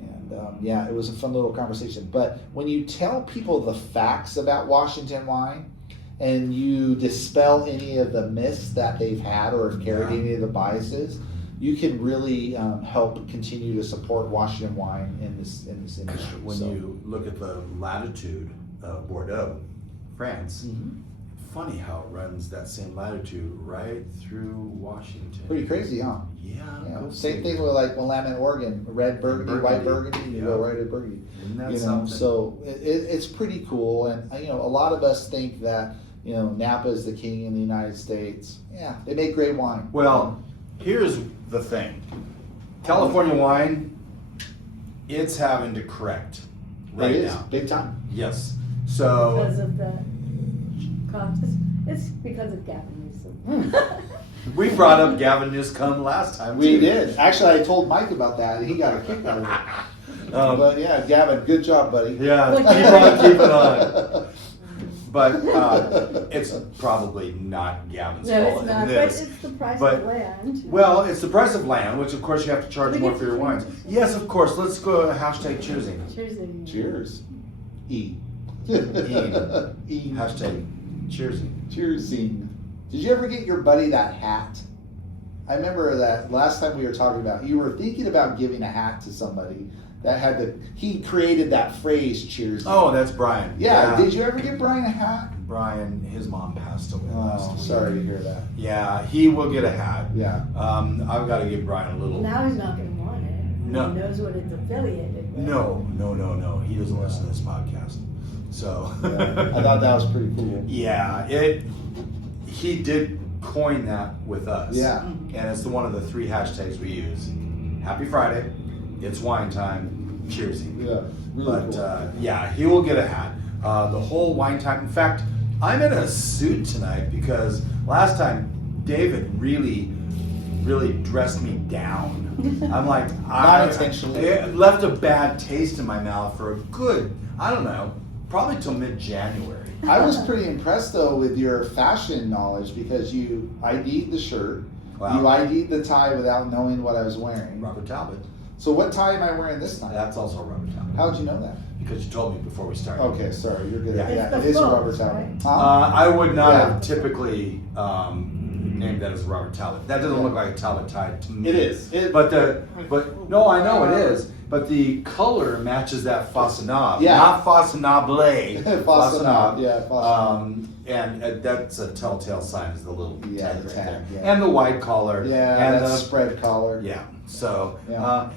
And it was a fun little conversation. But when you tell people the facts about Washington wine, and you dispel any of the myths that they've had or have carried any of the biases, you can really help continue to support Washington wine in this industry. When you look at the latitude of Bordeaux, France, funny how it runs that same latitude right through Washington. Pretty crazy, huh? Yeah. Yeah. Same thing with like Willamette, Oregon, red Burgundy, white Burgundy, you go right to Burgundy. Isn't that something? So it's pretty cool, and a lot of us think that Napa is the king in the United States. Yeah, they make great wine. Well, here's the thing. California wine, it's having to correct right it is now. big time. Yes. So Because of the cost. It's because of Gavin Newsom. we brought up Gavin Newsom last time. We too. did. Actually, I told Mike about that, and he got a kick out of it. But yeah, Gavin, good job, buddy. Yeah, Well, keep it on. But it's probably not Gavin's No, fault it's not, in but this. it's the price But- of land. Well, it's the price of land, which of course you have to charge We more get for your to wines. choose. Yes, of course. Let's go hashtag choosing. Cheers. Cheers. E. Hashtag cheersing. Cheersing. Did you ever get your buddy that hat? I remember that last time we were talking about, you were thinking about giving a hat to somebody that had he created that phrase, cheers. Oh, that's Brian. Yeah. Did you ever get Brian a hat? Brian, his mom passed away last Oh, week. sorry to hear that. Yeah, he will get a hat. Yeah. I've got to give Brian a little. Now he's not going to want it. No. He knows what it's affiliated with. No. He doesn't listen to this podcast. So. Yeah. I thought that was pretty cool. Yeah, he did coin that with us. Yeah. And it's one of the 3 hashtags we use. Happy Friday, it's wine time, cheersing. Yeah. Really But cool. he will get a hat. The whole wine time. In fact, I'm in a suit tonight because last time David really dressed me down. I'm like, Not intentionally. It left a bad taste in my mouth for a good, I don't know, probably till mid-January. I was pretty impressed though with your fashion knowledge because you ID'd the shirt, Wow. you ID'd the tie without knowing what I was wearing. Robert Talbot. So what tie am I wearing this time? That's also Robert Talbot. How'd you know that? Because you told me before we started. Okay, sorry, you're good. Yeah. Yeah, It's it the is a faux, Robert Talbot. right? Huh? I would not Yeah. have typically named that as a Robert Talbot. That doesn't look like a Talbot tie to me. It is. But no, I know it is. But the color matches that Façonnable. Yeah. Not Façonnable. Façonnable, yeah, Façonnable. And that's a telltale sign is the little Yeah, tag the right tag, there. yeah. And the white collar. Yeah, and that the spread collar. Yeah. So Yeah.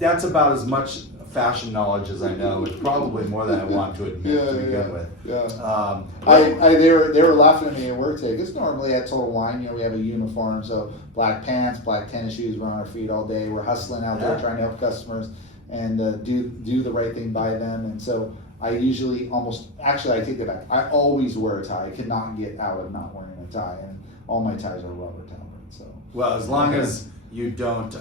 that's about as much fashion knowledge as I know, it's probably more than I want to admit to begin with. Yeah. They were laughing at me at work today because normally at Total Wine, we have a uniform, so black pants, black tennis shoes, we're on our feet all day. We're hustling out there trying to help customers and do the right thing by them. And so I usually I take that back. I always wear a tie. I cannot get out of not wearing a tie, and all my ties are rubber tempered. So well, as long as you don't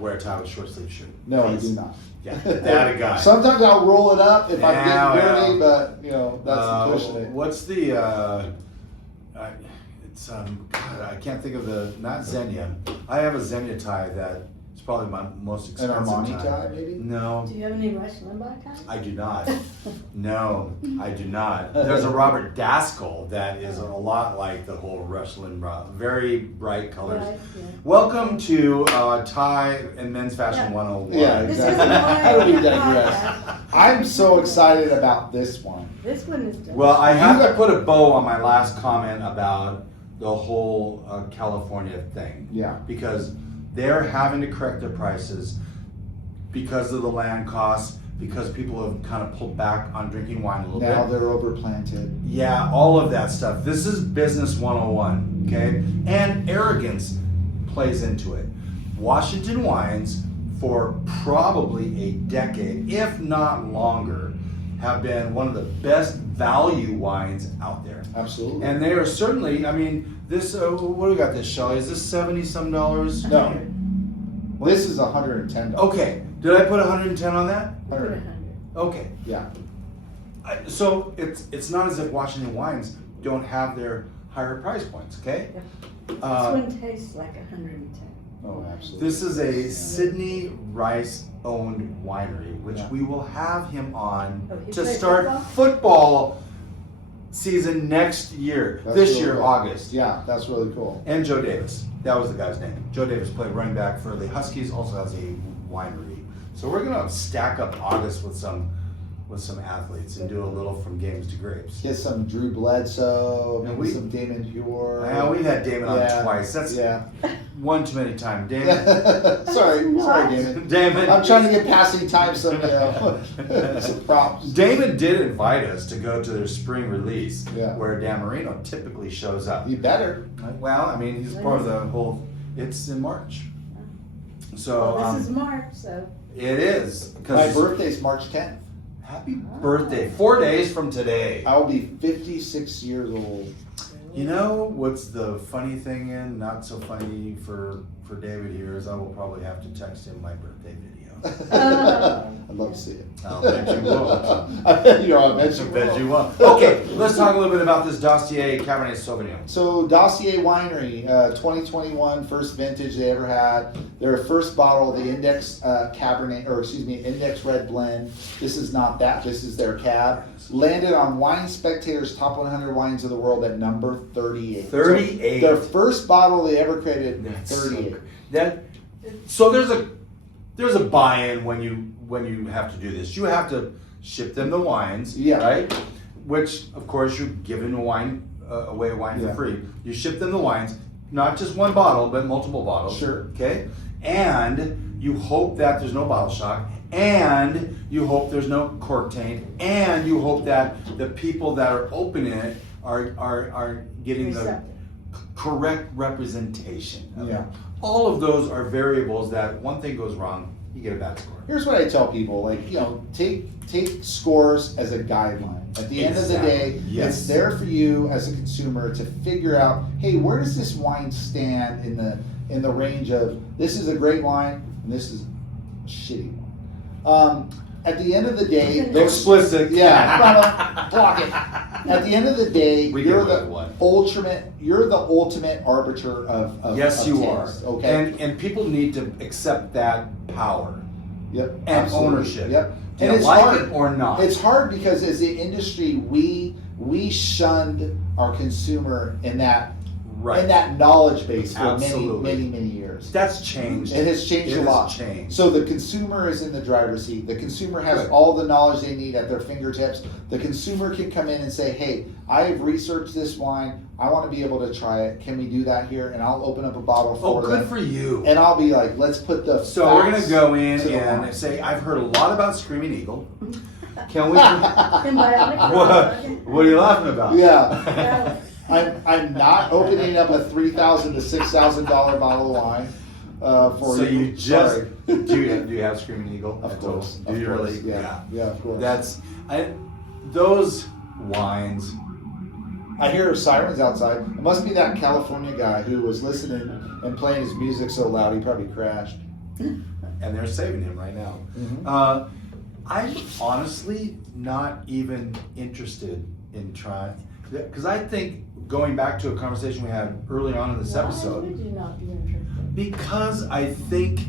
wear a tie with short sleeve shirt. no, Please. I do not. Yeah, that a guy. Sometimes I'll roll it up if I'm Yeah, getting dirty, but that's pushing it. What's the? God, I can't think of not Xenia. I have a Xenia tie that is probably my most An expensive Armani tie, maybe? No, Do you have any Rush Limbaugh ties? I do not. No, I do not. There's a Robert Daskell that is a lot like the whole Rush Limbaugh. Very bright colors. Right, yeah. Welcome to Tie and Men's Fashion Yeah. 101. Yeah, This exactly. is my How do we digress? podcast. I'm so excited about this one. This one is just. Well, I have to put a bow on my last comment about the whole California thing. Yeah. Because they're having to correct their prices because of the land costs, because people have kind of pulled back on drinking wine a little Now bit. they're overplanted. Yeah, all of that stuff. This is business 101, okay? And arrogance plays into it. Washington wines, for probably a decade, if not longer, have been one of the best value wines out there. Absolutely. And they are certainly, I mean, this, what do we got this, Shelly? Is this 70 some dollars? No. Well, this is $110. Okay, did I put 110 on that? Put 100. Okay. Yeah. So it's not as if Washington wines don't have their higher price points, okay? This one tastes like 110. Oh, absolutely. This is a Sidney Rice owned winery, which we will have him on Oh, he to plays start football season next year. That's This really year, cool. August. Yeah, that's really cool. And Joe Davis. That was the guy's name. Joe Davis played running back for the Huskies, also has a winery. So we're gonna stack up August with some athletes and do a little from games to grapes. Get some Drew Bledsoe, And maybe some Damon Pure. Yeah, we've had Damon on twice. That's one too many times. Damon. sorry, Damon. Damon. I'm trying to get passing time some props. Damon did invite us to go to their spring release, Yeah. where Dan Marino typically shows up. You better. Well, I mean, he's part of the whole. It's in March, so Well, this is March, so. it is. My birthday's March 10th. Happy birthday! 4 days from today. I will be 56 years old. You know what's the funny thing, and not so funny for David here, is I will probably have to text him my birthday video. I'd love to see it. I'll bet you will. I bet you will. Okay, let's talk a little bit about this Dossier Cabernet Sauvignon. So Dossier Winery, 2021, first vintage they ever had. Their first bottle, the Index Index Red Blend. This is not that. This is their cab. Landed on Wine Spectator's Top 100 Wines of the World at number 38. 38. So their first bottle they ever created, 38. So there's a buy-in when you have to do this. You have to ship them the wines, right? Which, of course, you're giving away wine for free. You ship them the wines, not just one bottle, but multiple bottles. Sure. Okay? And you hope that there's no bottle shock, and you hope there's no cork taint, and you hope that the people that are opening it are getting the correct representation of it. All of those are variables that one thing goes wrong, you get a bad score. Here's what I tell people, take scores as a guideline. At the end of the day, it's there for you as a consumer to figure out, hey, where does this wine stand in the range of this is a great wine and this is a shitty wine. At the end of the day, explicit. Yeah, block it. At the end of the day, you're the ultimate arbiter of yes, you taste, are. Okay, and people need to accept that power. Yep, and absolutely. ownership. Yep, Do and you it's like hard it or not? It's hard because as the industry, we shunned our consumer in that Right. and that knowledge base for Absolutely. many years. That's changed. It has changed a lot. Changed. So the consumer is in the driver's seat. The consumer has Right. all the knowledge they need at their fingertips. The consumer can come in and say, hey, I have researched this wine. I want to be able to try it. Can we do that here? And I'll open up a bottle for them. Good for you. And I'll be like, let's put the So we're facts gonna go in to the and wine. say, I've heard a lot about Screaming Eagle. Can we? Symbiotic. What are you laughing about? Yeah. I'm not opening up a $3,000 to $6,000 bottle of wine for So you. you just Sorry. do you have Screaming Eagle? Of course. Do you really? Yeah, of course. Those wines. I hear sirens outside. It must be that California guy who was listening and playing his music so loud he probably crashed. And they're saving him right now. Mhm. I'm honestly not even interested in trying, because I think going back to a conversation we had early on in this Why episode, would you not be interested? because I think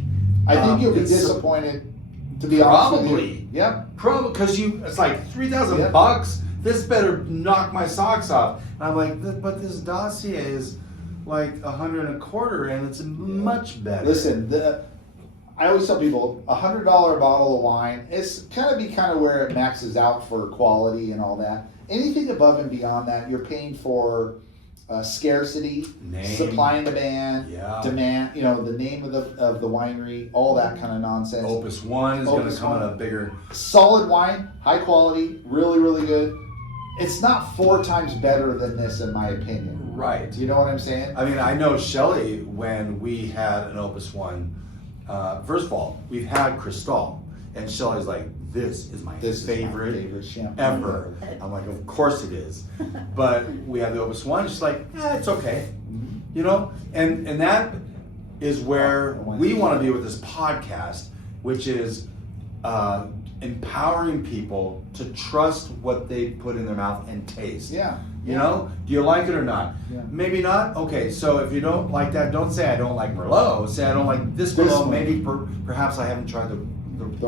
You'll be it's disappointed, to be honest with you. Probably. Yep. Probably because it's like $3,000 Yep. bucks. This better knock my socks off. And I'm like, but this Dossier is like $100 and a quarter, and it's much better. Listen, I always tell people $100 bottle of wine, it's kind of where it maxes out for quality and all that. Anything above and beyond that, you're paying for scarcity, Name. supply and demand, Yeah. demand. The name of the winery, all that kind of nonsense. Opus 1 is going Opus to come in 1. a bigger. Solid wine, high quality, really, really good. It's not 4 times better than this, in my opinion. Right. Do you know what I'm saying? I mean, I know Shelley, when we had an Opus 1, first of all, we've had Cristal, and Shelley's like, this is my favorite champagne ever. I'm like, of course it is. But we have the Opus 1, she's like, it's okay. And that is where we want to be with this podcast, which is empowering people to trust what they put in their mouth and taste. Yeah. Do you like it or not? Yeah. Maybe not. Okay, so if you don't like that, don't say I don't like Merlot. Say I don't like this This Merlot. one. Maybe perhaps I haven't tried the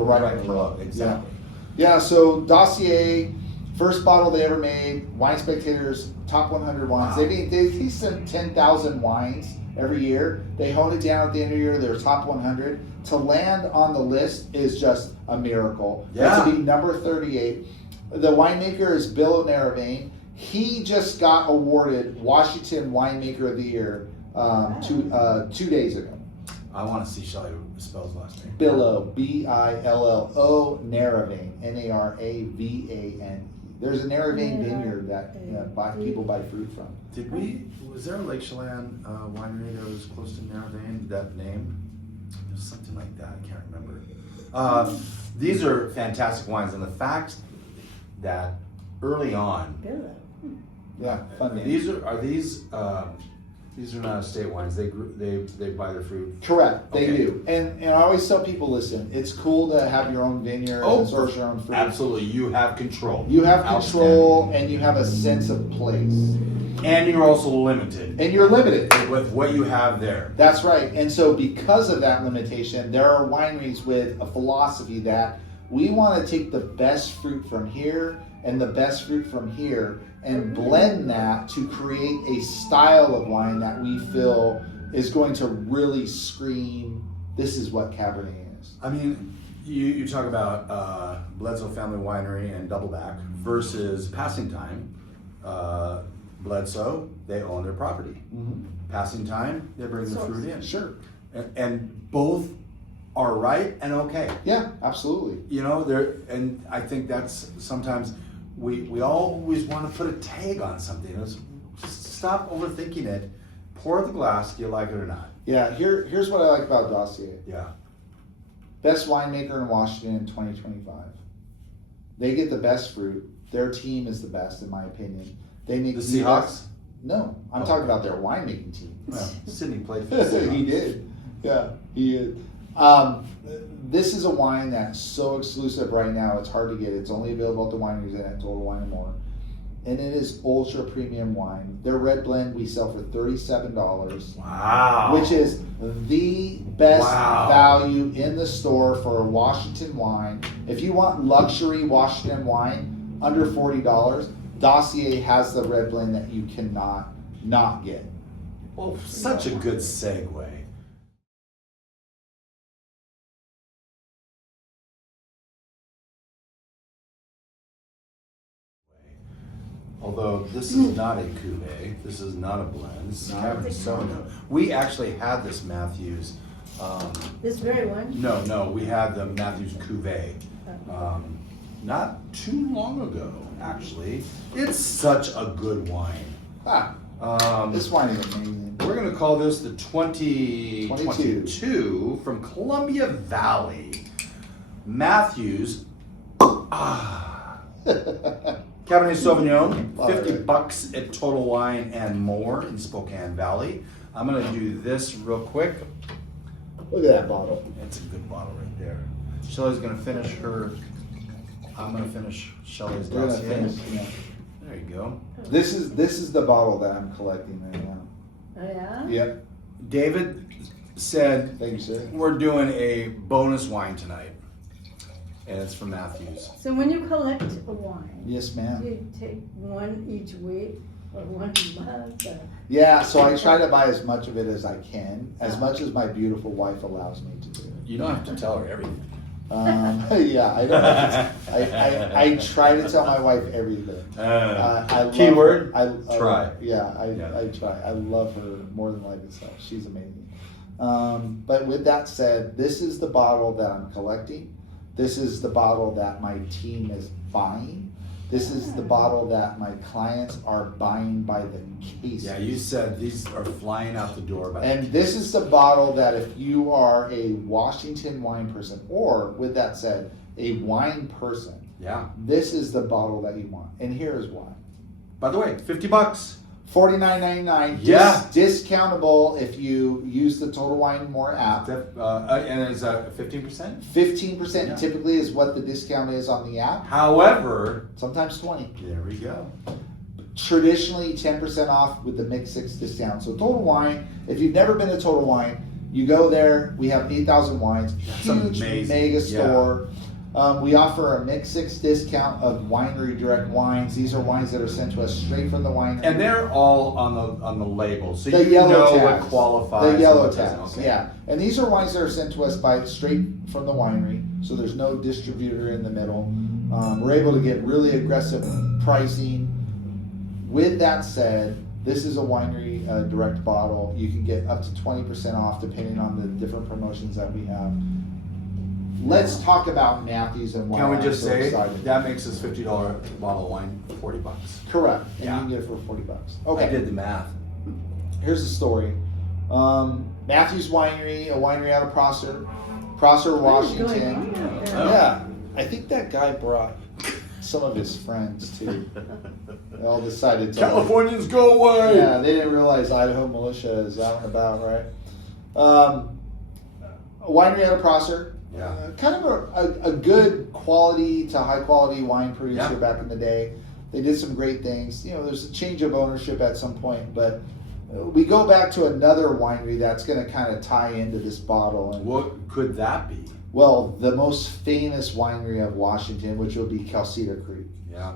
right Merlot. Exactly. Yeah, so Dossier, first bottle they ever made, Wine Spectator's top 100 wines. Wow. They send 10,000 wines every year. They hone it down at the end of the year, their top 100. To land on the list is just a miracle. Yeah. To be number 38. The winemaker is Bill O'Neravane. He just got awarded Washington Winemaker of the Year 2 days ago. I want to see Shelley spell his last name. Billo, Billo, Neravane, Naravane. There's a Neravane vineyard that people buy fruit from. Was there a Lake Chelan winery that was close to Naravane? That name? It was something like that. I can't remember. These are fantastic wines, and the fact that early on, Billo. Yeah, fun name. These are not estate wines. They buy their fruit. Correct, they Okay. do. And I always tell people, listen, it's cool to have your own vineyard and source your own fruit. Absolutely, you have control. You have control and you have a sense of place. And you're also limited And you're limited. with what you have there. That's right. And so because of that limitation, there are wineries with a philosophy that we want to take the best fruit from here and the best fruit from here and blend that to create a style of wine that we feel is going to really scream, this is what Cabernet is. I mean, you talk about Bledsoe Family Winery and Doubleback versus Passing Time. Bledsoe, they own their property. Mm-hmm. Passing Time, they bring the fruit in. Sure. And both are right and okay. Yeah, absolutely. And I think that's sometimes we always want to put a tag on something. Just stop overthinking it. Pour the glass. Do you like it or not? Yeah, here's what I like about Dossier. Yeah. Best winemaker in Washington in 2025. They get the best fruit. Their team is the best, in my opinion. They make The Seahawks? No, I'm talking about their winemaking team. Well, Sydney played for the Seahawks. He did. Yeah, he did. This is a wine that's so exclusive right now, it's hard to get. It's only available at the wineries and at Total Wine & More. And it is ultra premium wine. Their red blend we sell for $37. Wow. Which is the best Wow. value in the store for a Washington wine. If you want luxury Washington wine under $40, Dossier has the red blend that you cannot not get. Oh, such a good segue. Although this is not a cuvee, this is not a blend, this is Cabernet Sauvignon. We actually had this Matthews. This very one? No, we had the Matthews cuvee not too long ago, actually. It's such a good wine. This wine is amazing. We're going to call this the 2022 from Columbia Valley. Matthews. Cabernet Sauvignon, $50 at Total Wine and More in Spokane Valley. I'm going to do this real quick. Look at that bottle. It's a good bottle right there. Shelley's going to finish her. I'm going to finish Shelley's We're gonna Dossier. finish, yeah. There you go. This is the bottle that I'm collecting right now. Oh, yeah? Yep. David said Thank you, sir. we're doing a bonus wine tonight. And it's from Matthews. So when you collect a wine, Yes, do ma'am. you take one each week or one month? Or? Yeah, so I try to buy as much of it as I can, as much as my beautiful wife allows me to do. You don't have to tell her everything. Yeah, I don't have to, I try to tell my wife everything. I love Keyword, her. try. Yeah, I try. I love her more than life itself. She's amazing. But with that said, this is the bottle that I'm collecting. This is the bottle that my team is buying. This is the bottle that my clients are buying by the case. Yeah, you said these are flying out the door. And this is the bottle that if you are a Washington wine person, or with that said, a wine person, Yeah. this is the bottle that you want. And here is why. By the way, $50. $49.99. Yeah. Discountable if you use the Total Wine More app. And it's 15%. 15% Yeah. typically is what the discount is on the app. However, Sometimes 20. there we go. Traditionally 10% off with the Mix 6 discount. So Total Wine, if you've never been to Total Wine, you go there. We have 8,000 wines. That's Huge amazing. mega Yeah. store. We offer a Mix 6 discount of winery direct wines. These are wines that are sent to us straight from the winery. And they're all on the label, so The you yellow know tags. what qualifies. The and yellow what doesn't. tags, Okay. yeah. And these are wines that are sent to us by straight from the winery, so there's no distributor in the middle. We're able to get really aggressive pricing. With that said, this is a winery direct bottle. You can get up to 20% off depending on the different promotions that we have. Let's talk about Matthews and why Can we I'm just so say excited. that makes this $50 bottle of wine $40? Correct, and Yeah. you can get it for $40. I Okay. did the math. Here's the story. Matthews Winery, a winery out of Prosser, Washington. Oh. Yeah, I think that guy brought some of his friends too. They all decided to. Californians go away. Yeah, they didn't realize Idaho militia is out and about, right? A winery out of Prosser. Yeah. Kind of a good quality to high quality wine producer Yeah. back in the day. They did some great things. You know, there's a change of ownership at some point, but we go back to another winery that's going to kind of tie into this bottle. And What could that be? well, the most famous winery of Washington, which will be Cedar Creek. Yeah.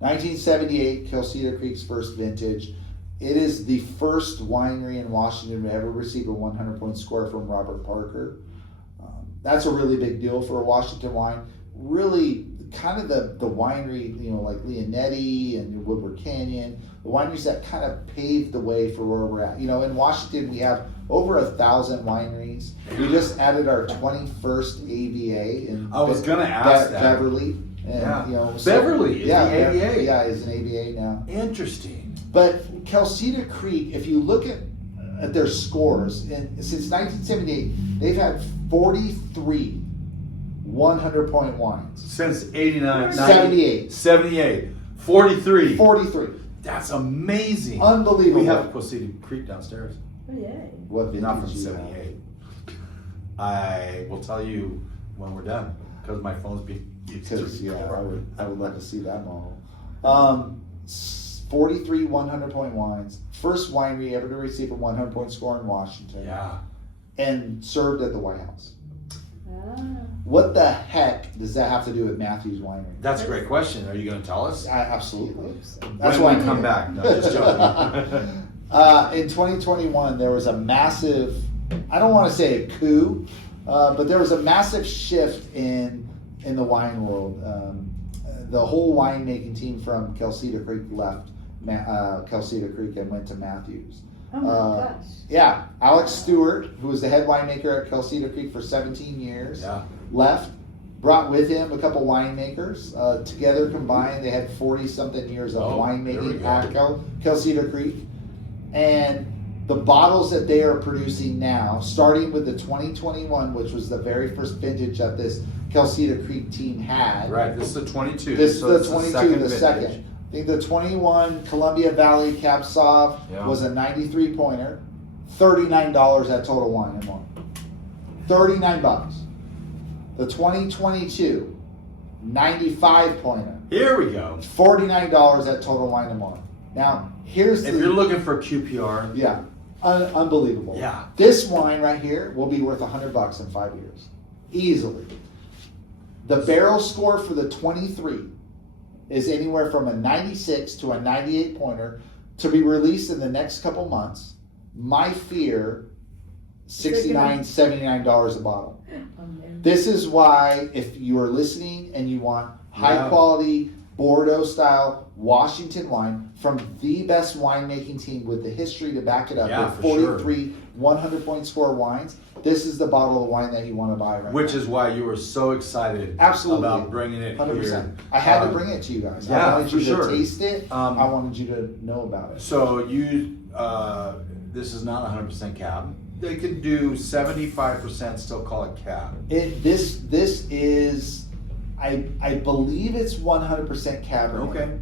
1978, Cedar Creek's first vintage. It is the first winery in Washington to ever receive a 100-point score from Robert Parker. That's a really big deal for a Washington wine. Really, kind of the winery, you know, like Leonetti and Woodward Canyon, the wineries that kind of paved the way for where we're at. You know, in Washington, we have over 1,000 wineries. We just added our 21st AVA in I was gonna ask that. Beverly. And, Yeah. you know, Beverly is the AVA. Yeah, is an AVA now. Interesting. But Cedar Creek, if you look at their scores, and since 1978, they've had 43 100-point wines. Since 89, 78. 78, 43. 43. That's amazing. Unbelievable. We have a Cedar Creek downstairs. Oh, yay. What vintage Not from you have? 78. I will tell you when we're done because my phone's being used. Because, yeah, I would love to see that model. 43 100-point wines. First winery ever to receive a 100-point score in Washington. Yeah. And served at the White House. Ah. What the heck does that have to do with Matthews Winery? That's a great question. Are you going to tell us? Absolutely. Oops. That's when why we come back. No, just joking. In 2021, there was a massive, I don't want to say a coup, but there was a massive shift in the wine world. The whole winemaking team from Cedar Creek left Cedar Creek and went to Matthews. Oh my gosh. Yeah, Alex Stewart, who was the head winemaker at Cedar Creek for 17 years, left, brought with him a couple winemakers. Together combined, they had 40-something years of winemaking at Cedar Creek. And the bottles that they are producing now, starting with the 2021, which was the very first vintage that this Cedar Creek team had. Right, this is the 22. This is so the 22, the vintage. second. I think the 21 Columbia Valley Cab Sauv was a 93 pointer, $39 at Total Wine and More. $39. The 2022 95 pointer, Here we go. $49 at Total Wine and More. Now, here's If you're looking for QPR, yeah, unbelievable. Yeah. This wine right here will be worth $100 in 5 years, easily. The barrel score for the 23 is anywhere from a 96 to a 98 pointer to be released in the next couple months. My fear, $69, $79 a bottle. This is why, if you are listening and you want high quality Bordeaux style Washington wine from the best winemaking team with the history to back it up, with 43 100 point score wines, this is the bottle of wine that you want to buy right now. which is why you were so excited about bringing it 100%. here. I had to bring it to you guys. Yeah, I wanted you for to taste it. I wanted you to know about it. So you, this is not 100% cab. They could do 75%, still call it cab. This is, I believe it's 100% Cabernet. Okay.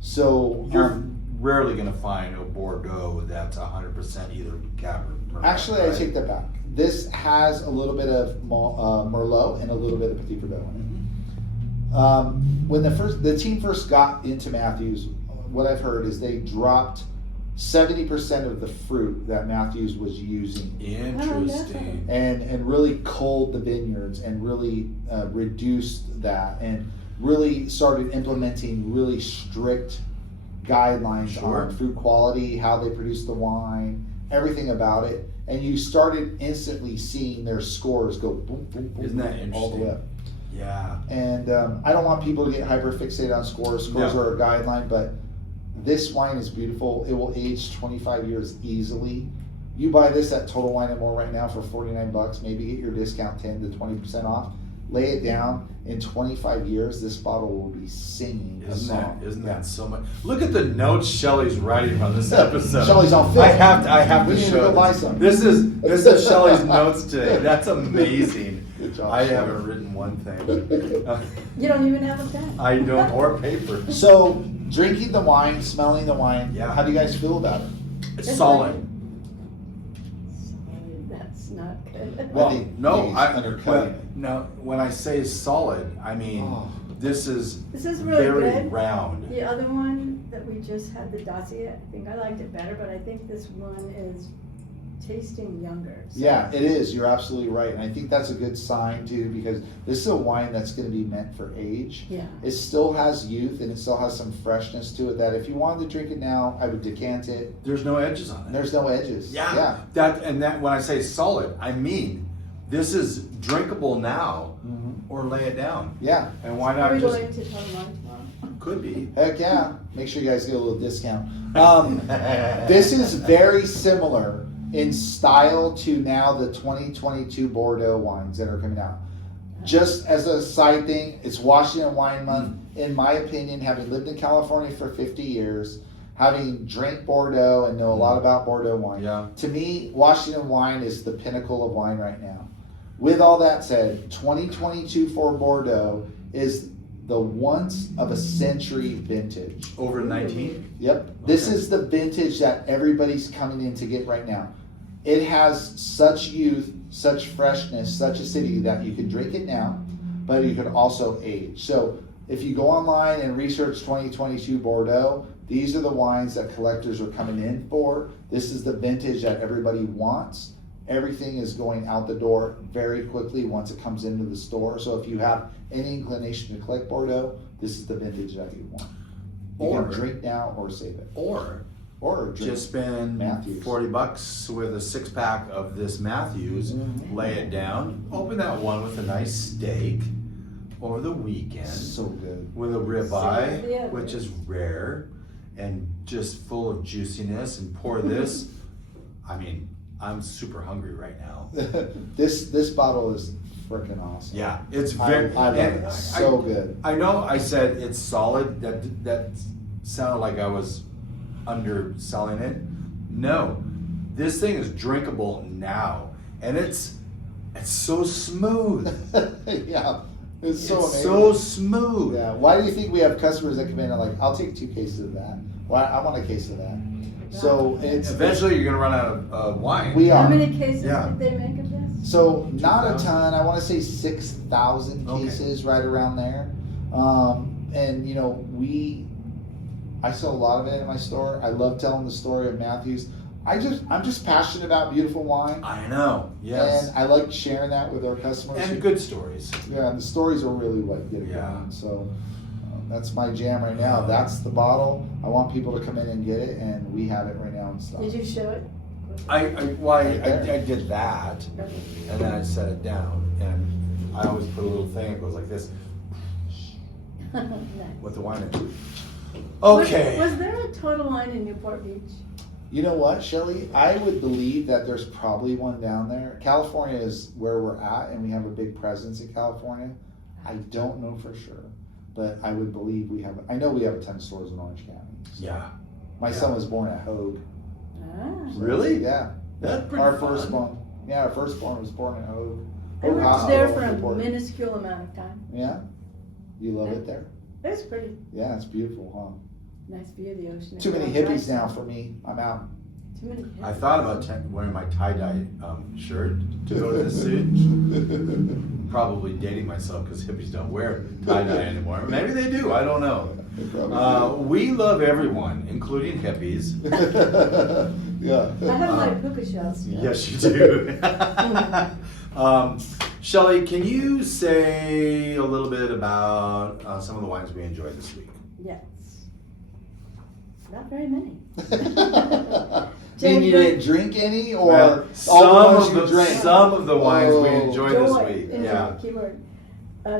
So You're rarely going to find a Bordeaux that's 100% either cab or Merlot. actually, right? I take that back. This has a little bit of Merlot and a little bit of Petit Verdot in it. When the team first got into Matthews, what I've heard is they dropped 70% of the fruit that Matthews was using. Interesting. And really culled the vineyards and really reduced that and really started implementing really strict guidelines on fruit quality, how they produce the wine, everything about it. And you started instantly seeing their scores go boom, boom, boom, Isn't that all the way up. Yeah. And I don't want people to get hyper fixated on scores. Scores are a guideline, but this wine is beautiful. It will age 25 years easily. You buy this at Total Wine & More right now for $49, maybe get your discount 10 to 20% off. Lay it down. In 25 years, this bottle will be singing a song. Isn't that so much? Look at the notes Shelley's writing on this episode. Shelley's on film. I have We to need to show go buy some. This is Shelley's notes today. That's amazing. Good job, I Shelley. haven't written one thing. You don't even have a pen. I don't, or paper. So, drinking the wine, smelling the wine, Yeah. how do you guys feel about it? It's solid. That's not good. Well, I think he's undercutting it. No, when I say solid, I mean this is really very good. round. The other one that we just had, the Dossier, I think I liked it better, but I think this one is tasting younger. So. Yeah, it is. You're absolutely right. And I think that's a good sign too, because this is a wine that's going to be meant for age. Yeah. It still has youth and it still has some freshness to it that if you wanted to drink it now, I would decant it. There's no edges on it. There's no edges. Yeah. That when I say solid, I mean this is drinkable now or lay it down. Yeah. And why Are not we just going to Total Wine tomorrow? could be. Heck yeah. Make sure you guys get a little discount. This is very similar in style to now the 2022 Bordeaux wines that are coming out. Just as a side thing, it's Washington Wine Month. In my opinion, having lived in California for 50 years, having drank Bordeaux and know a lot about Bordeaux wine, to me, Washington wine is the pinnacle of wine right now. With all that said, 2022 for Bordeaux is the once of a century vintage. Over 19? Yep. This is the vintage that everybody's coming in to get right now. It has such youth, such freshness, such acidity that you can drink it now, but you can also age. So if you go online and research 2022 Bordeaux, these are the wines that collectors are coming in for. This is the vintage that everybody wants. Everything is going out the door very quickly once it comes into the store. So if you have any inclination to collect Bordeaux, this is the vintage that you want. You can drink now or save it. Or Or drink just spend Matthews. $40 with a 6-pack of this Matthews, lay it down, open that one with a nice steak over the weekend. So good. With a ribeye, Yeah. which is rare and just full of juiciness, and pour this. I mean, I'm super hungry right now. This bottle is freaking awesome. Yeah, it's I very. love and it. So good. I know I said it's solid. That sounded like I was underselling it. No, this thing is drinkable now, and it's so smooth. Yeah. It's so amazing. so smooth. Yeah. Why do you think we have customers that come in and like, I'll take 2 cases of that. Why I want a case of that. So it's Eventually, you're gonna run out of wine. we How are. many cases Yeah. did they make of this? So not a 2,000? ton. I want to say 6,000 Okay. cases, right around there. And you know, I sell a lot of it in my store. I love telling the story of Matthews. I'm just passionate about beautiful wine, I know. Yes. and I like sharing that with our customers. And good stories. Yeah, and the stories are really what get it Yeah. going. So that's my jam right now. That's the bottle. I want people to come in and get it, and we have it right now in stock. Did you show it? I did that, and then I set it down, and I always put a little thing that goes like this Nice. with the wine in it. Okay. Was there a Total Wine in Newport Beach? You know what, Shelley? I would believe that there's probably one down there. California is where we're at, and we have a big presence in California. I don't know for sure, but I would believe we have. I know we have 10 stores in Orange County. So. Yeah. My son was born at Hogue. Ah. Really? Yeah. That's pretty Our fun. firstborn. Yeah, our firstborn was born at Hogue. I Hogue worked Hospital there in for a Newport. minuscule amount of time. Yeah. You love it there? It was pretty. Yeah, it's beautiful, huh? Nice view of the ocean. Too many hippies now for me. I'm out. Too many hippies. I thought about wearing my tie-dye shirt to go to the suit. Probably dating myself because hippies don't wear tie-dye anymore. Maybe they do. I don't know. We love everyone, including hippies. Yeah. I have my puka shells. Yes, you do. Shelley, can you say a little bit about some of the wines we enjoyed this week? Yes. Not very many. Mean you didn't drink any, or Well, all the ones you drank? some of the wines we Oh. enjoyed Joy. this week. Enjoy, Yeah. keyword.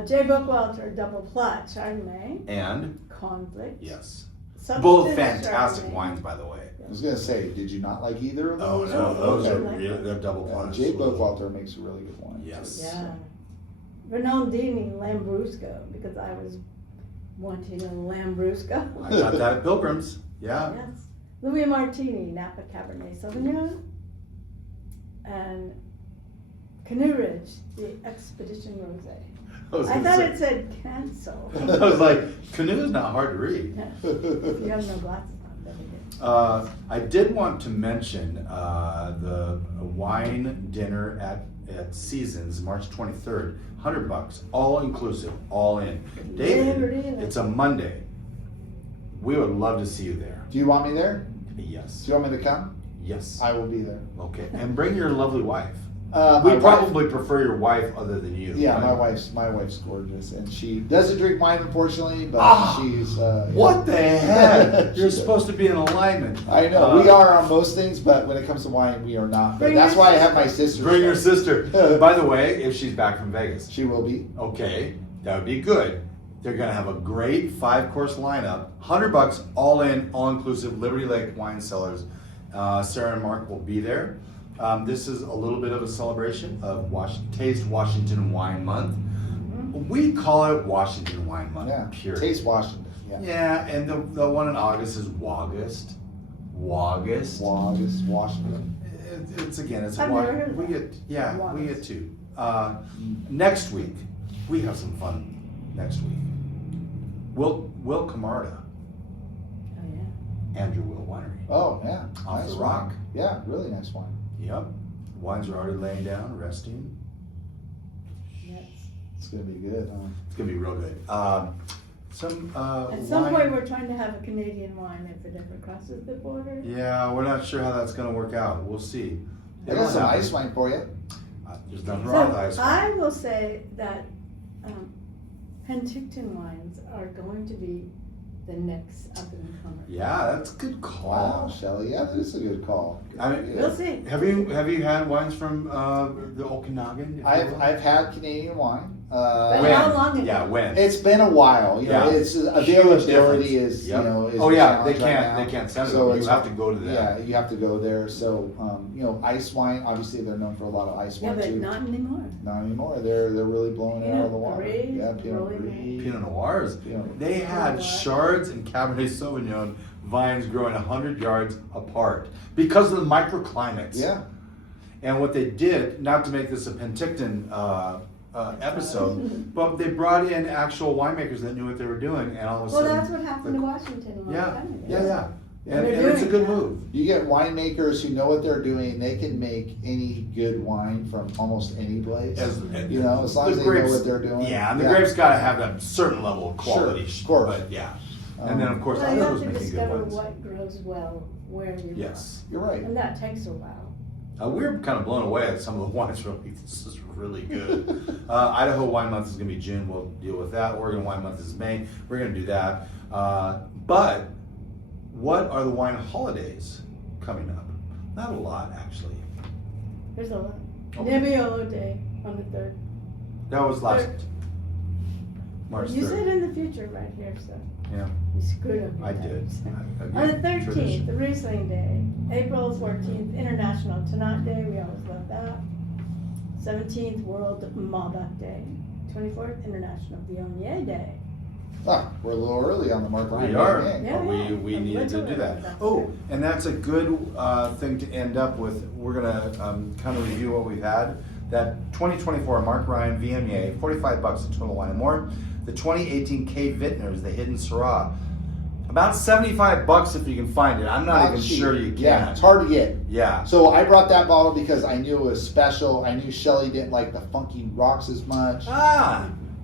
J. Bookwalter Double Plat Chardonnay. And, Conflict. yes. Substance Both fantastic Chardonnay. wines, by the way. I was gonna say, did you not like either of Oh, those? no, those are okay. really, they're double plots. Jay Bookwalter makes a really good wine. Yes. Yeah. Renondini Lambrusco, because I was wanting a Lambrusco. I got that at Pilgrims. Yeah. Yes. Louis Martini Napa Cabernet Sauvignon. And Canoe Ridge, the Expedition Rosé. I thought it said cancel. I was like, canoe is not hard to read. If you have no glasses on, that'd be good. I did want to mention the wine dinner at Seasons, March 23rd, $100, all inclusive, all in. David, it's a Monday. We would love to see you there. Do you want me there? Yes. Do you want me to come? Yes. I will be there. Okay, and bring your lovely wife. My We wife- probably prefer your wife other than you. Yeah, right? my wife's gorgeous, and she doesn't drink wine, unfortunately, but she's. What the heck? She You're does. supposed to be in alignment. I know we are on most things, but when it comes to wine, we are not. But Bring that's your why I have my sister. Bring your sister. By the way, if she's back from Vegas. She will be. Okay, that would be good. They're gonna have a great 5-course lineup, $100 all in, all inclusive. Liberty Lake Wine Cellars. Sarah and Mark will be there. This is a little bit of a celebration of Taste Washington Wine Month. We call it Washington Wine Month. Yeah. Period. Taste Washington. Yeah. Yeah, and the one in August is Waugust. August, Washington. It's again, it's I've a never heard of we that. get we Waugust. get two. Next week we have some fun. Next week, Will Camarda, Oh, yeah. Andrew Will Winery, Oh yeah. Off Nice the wine. Rock. Yeah, really nice wine. Yep, wines are already laying down, resting. Yes. It's gonna be good. Huh? It's gonna be real good. At some wine- point, we're trying to have a Canadian wine if it ever crosses the border. Yeah, we're not sure how that's gonna work out. We'll see. I got some ice wine for you. There's nothing wrong with ice So wine. I will say that Penticton wines are going to be the next up and comer. Yeah, that's a good call. Wow, Shelley, yeah, that is a good call. I mean, We'll see. Have you had wines from the Okanagan? if you will? I've had Canadian wine. But When? how long ago? Yeah, when? It's been a while. You know, Yeah. it's Huge availability difference. is Yep. you know is Oh a yeah, challenge right now. they can't send it. So You it's- have to go to them. Yeah, you have to go there. So you know, ice wine. Obviously, they're known for a lot of ice Yeah, wine but too. not anymore. Not anymore. They're really blowing it out of the water. Pinot Gris, Yeah, Pinot really Gris. Pinot Noirs. Pinot- They had Noir. Chards and Cabernet Sauvignon vines growing 100 yards apart because of the microclimates. Yeah. And what they did, not to make this a Penticton episode, but they brought in actual winemakers that knew what they were doing, and all of a Well, sudden. that's what happened to Washington a long Yeah, time ago. yeah. And And they're it's a doing good that. move. You get winemakers who know what they're doing. They can make any good wine from almost any place. You know, as long the as they know what they're doing. Yeah, and the grapes gotta have a certain level of quality. Sure, of course. But yeah. And then of course Well, you have Idaho's to making good discover ones. what grows well where you Yes. You're are. right. And that takes a while. We're kind of blown away at some of the wines. Really, this is really good. Idaho Wine Month is going to be June. We'll deal with that. Oregon Wine Month is May. We're going to do that. But what are the wine holidays coming up? Not a lot, actually. There's a lot. Okay. Nebbiolo Day on the 3rd. That was last March 3rd. You said in the future right here, so Yeah, you screwed up. your I did. dates. Again, On the 13th, tradition. the Riesling Day. April 14th, International Tannat Day. We always love that. 17th, World Malbec Day. 24th, International Viognier Day. Ah, we're a little early on the Mark Ryan. We are, Day. Yeah, but yeah. we A needed to little do that. early, that's Oh, good. and that's a good thing to end up with. We're gonna kind of review what we've had. That 2024 Mark Ryan Viognier, $45 a total wine and more. The 2018 K Vintners, the Hidden Syrah, about $75 if you can find it. I'm not even cheap. sure you can. Yeah, it's hard to get. Yeah. So I brought that bottle because I knew it was special. I knew Shelley didn't like the funky rocks as much.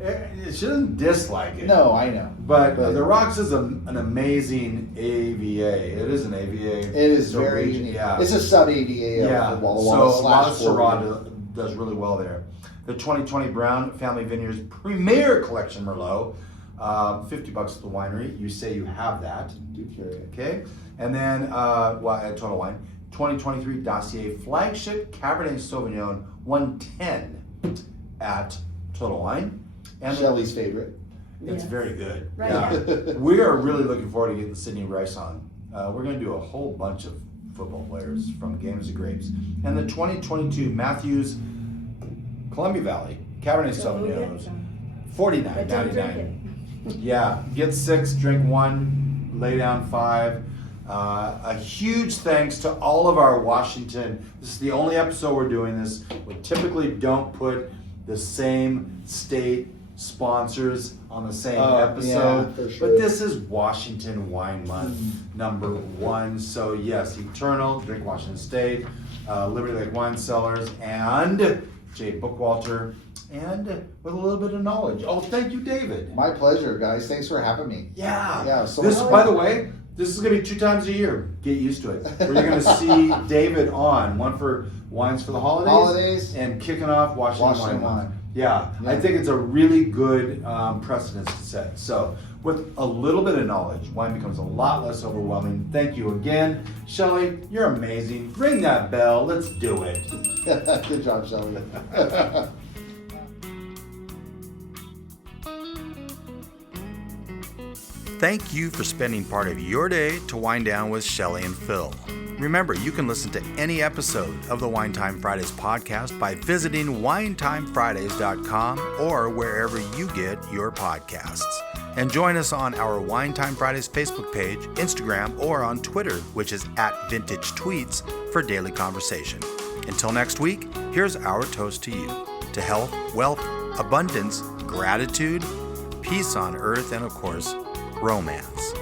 She doesn't dislike it. No, I know. But the Rocks is an amazing AVA. It is an AVA. It is It's a very region, unique. Yeah. It's a sub AVA Yeah, of Walla so Walla a lot of /40. Syrah does really well there. The 2020 Browne Family Vineyards Premier Collection Merlot, $50 at the winery. You say you have that, Do carry it. okay? And then, at Total Wine, 2023 Dossier Flagship Cabernet Sauvignon, 110 at Total Wine. And Shelley's favorite. it's Yes. very good. Right Yeah. We are really looking forward to getting Sydney Rice on. We're going to do a whole bunch of football players from Games of Grapes. And the 2022 Matthews Columbia Valley Cabernet So we'll get Sauvignon, some. But don't drink $49.99. it. Yeah, get 6, drink 1, lay down 5. A huge thanks to all of our Washington. This is the only episode we're doing this. We typically don't put the same state sponsors on the same episode, yeah, for sure. but this is Washington Wine Month #1. So yes, Eternal, Drink Washington State, Liberty Lake Wine Cellars, and Jay Bookwalter, and with a little bit of knowledge. Oh, thank you, David. My pleasure, guys. Thanks for having me. Yeah. Yeah, so this, much by fun. the way, this is going to be 2 times a year. Get used to it. Where you're going to see David on, one for Wines for the Holidays, and kicking off Washington Wine Month. Yeah, I Yeah. think it's a really good precedence to set. So, with a little bit of knowledge, wine becomes a lot less overwhelming. Thank you again. Shelley, you're amazing. Ring that bell. Let's do it. Good job, Shelley. Thank you for spending part of your day to wind down with Shelley and Phil. Remember, you can listen to any episode of the Wine Time Fridays podcast by visiting winetimefridays.com or wherever you get your podcasts. And join us on our Wine Time Fridays Facebook page, Instagram, or on Twitter, which is @VintageTweets, for daily conversation. Until next week, here's our toast to you: to health, wealth, abundance, gratitude, peace on earth, and of course, romance.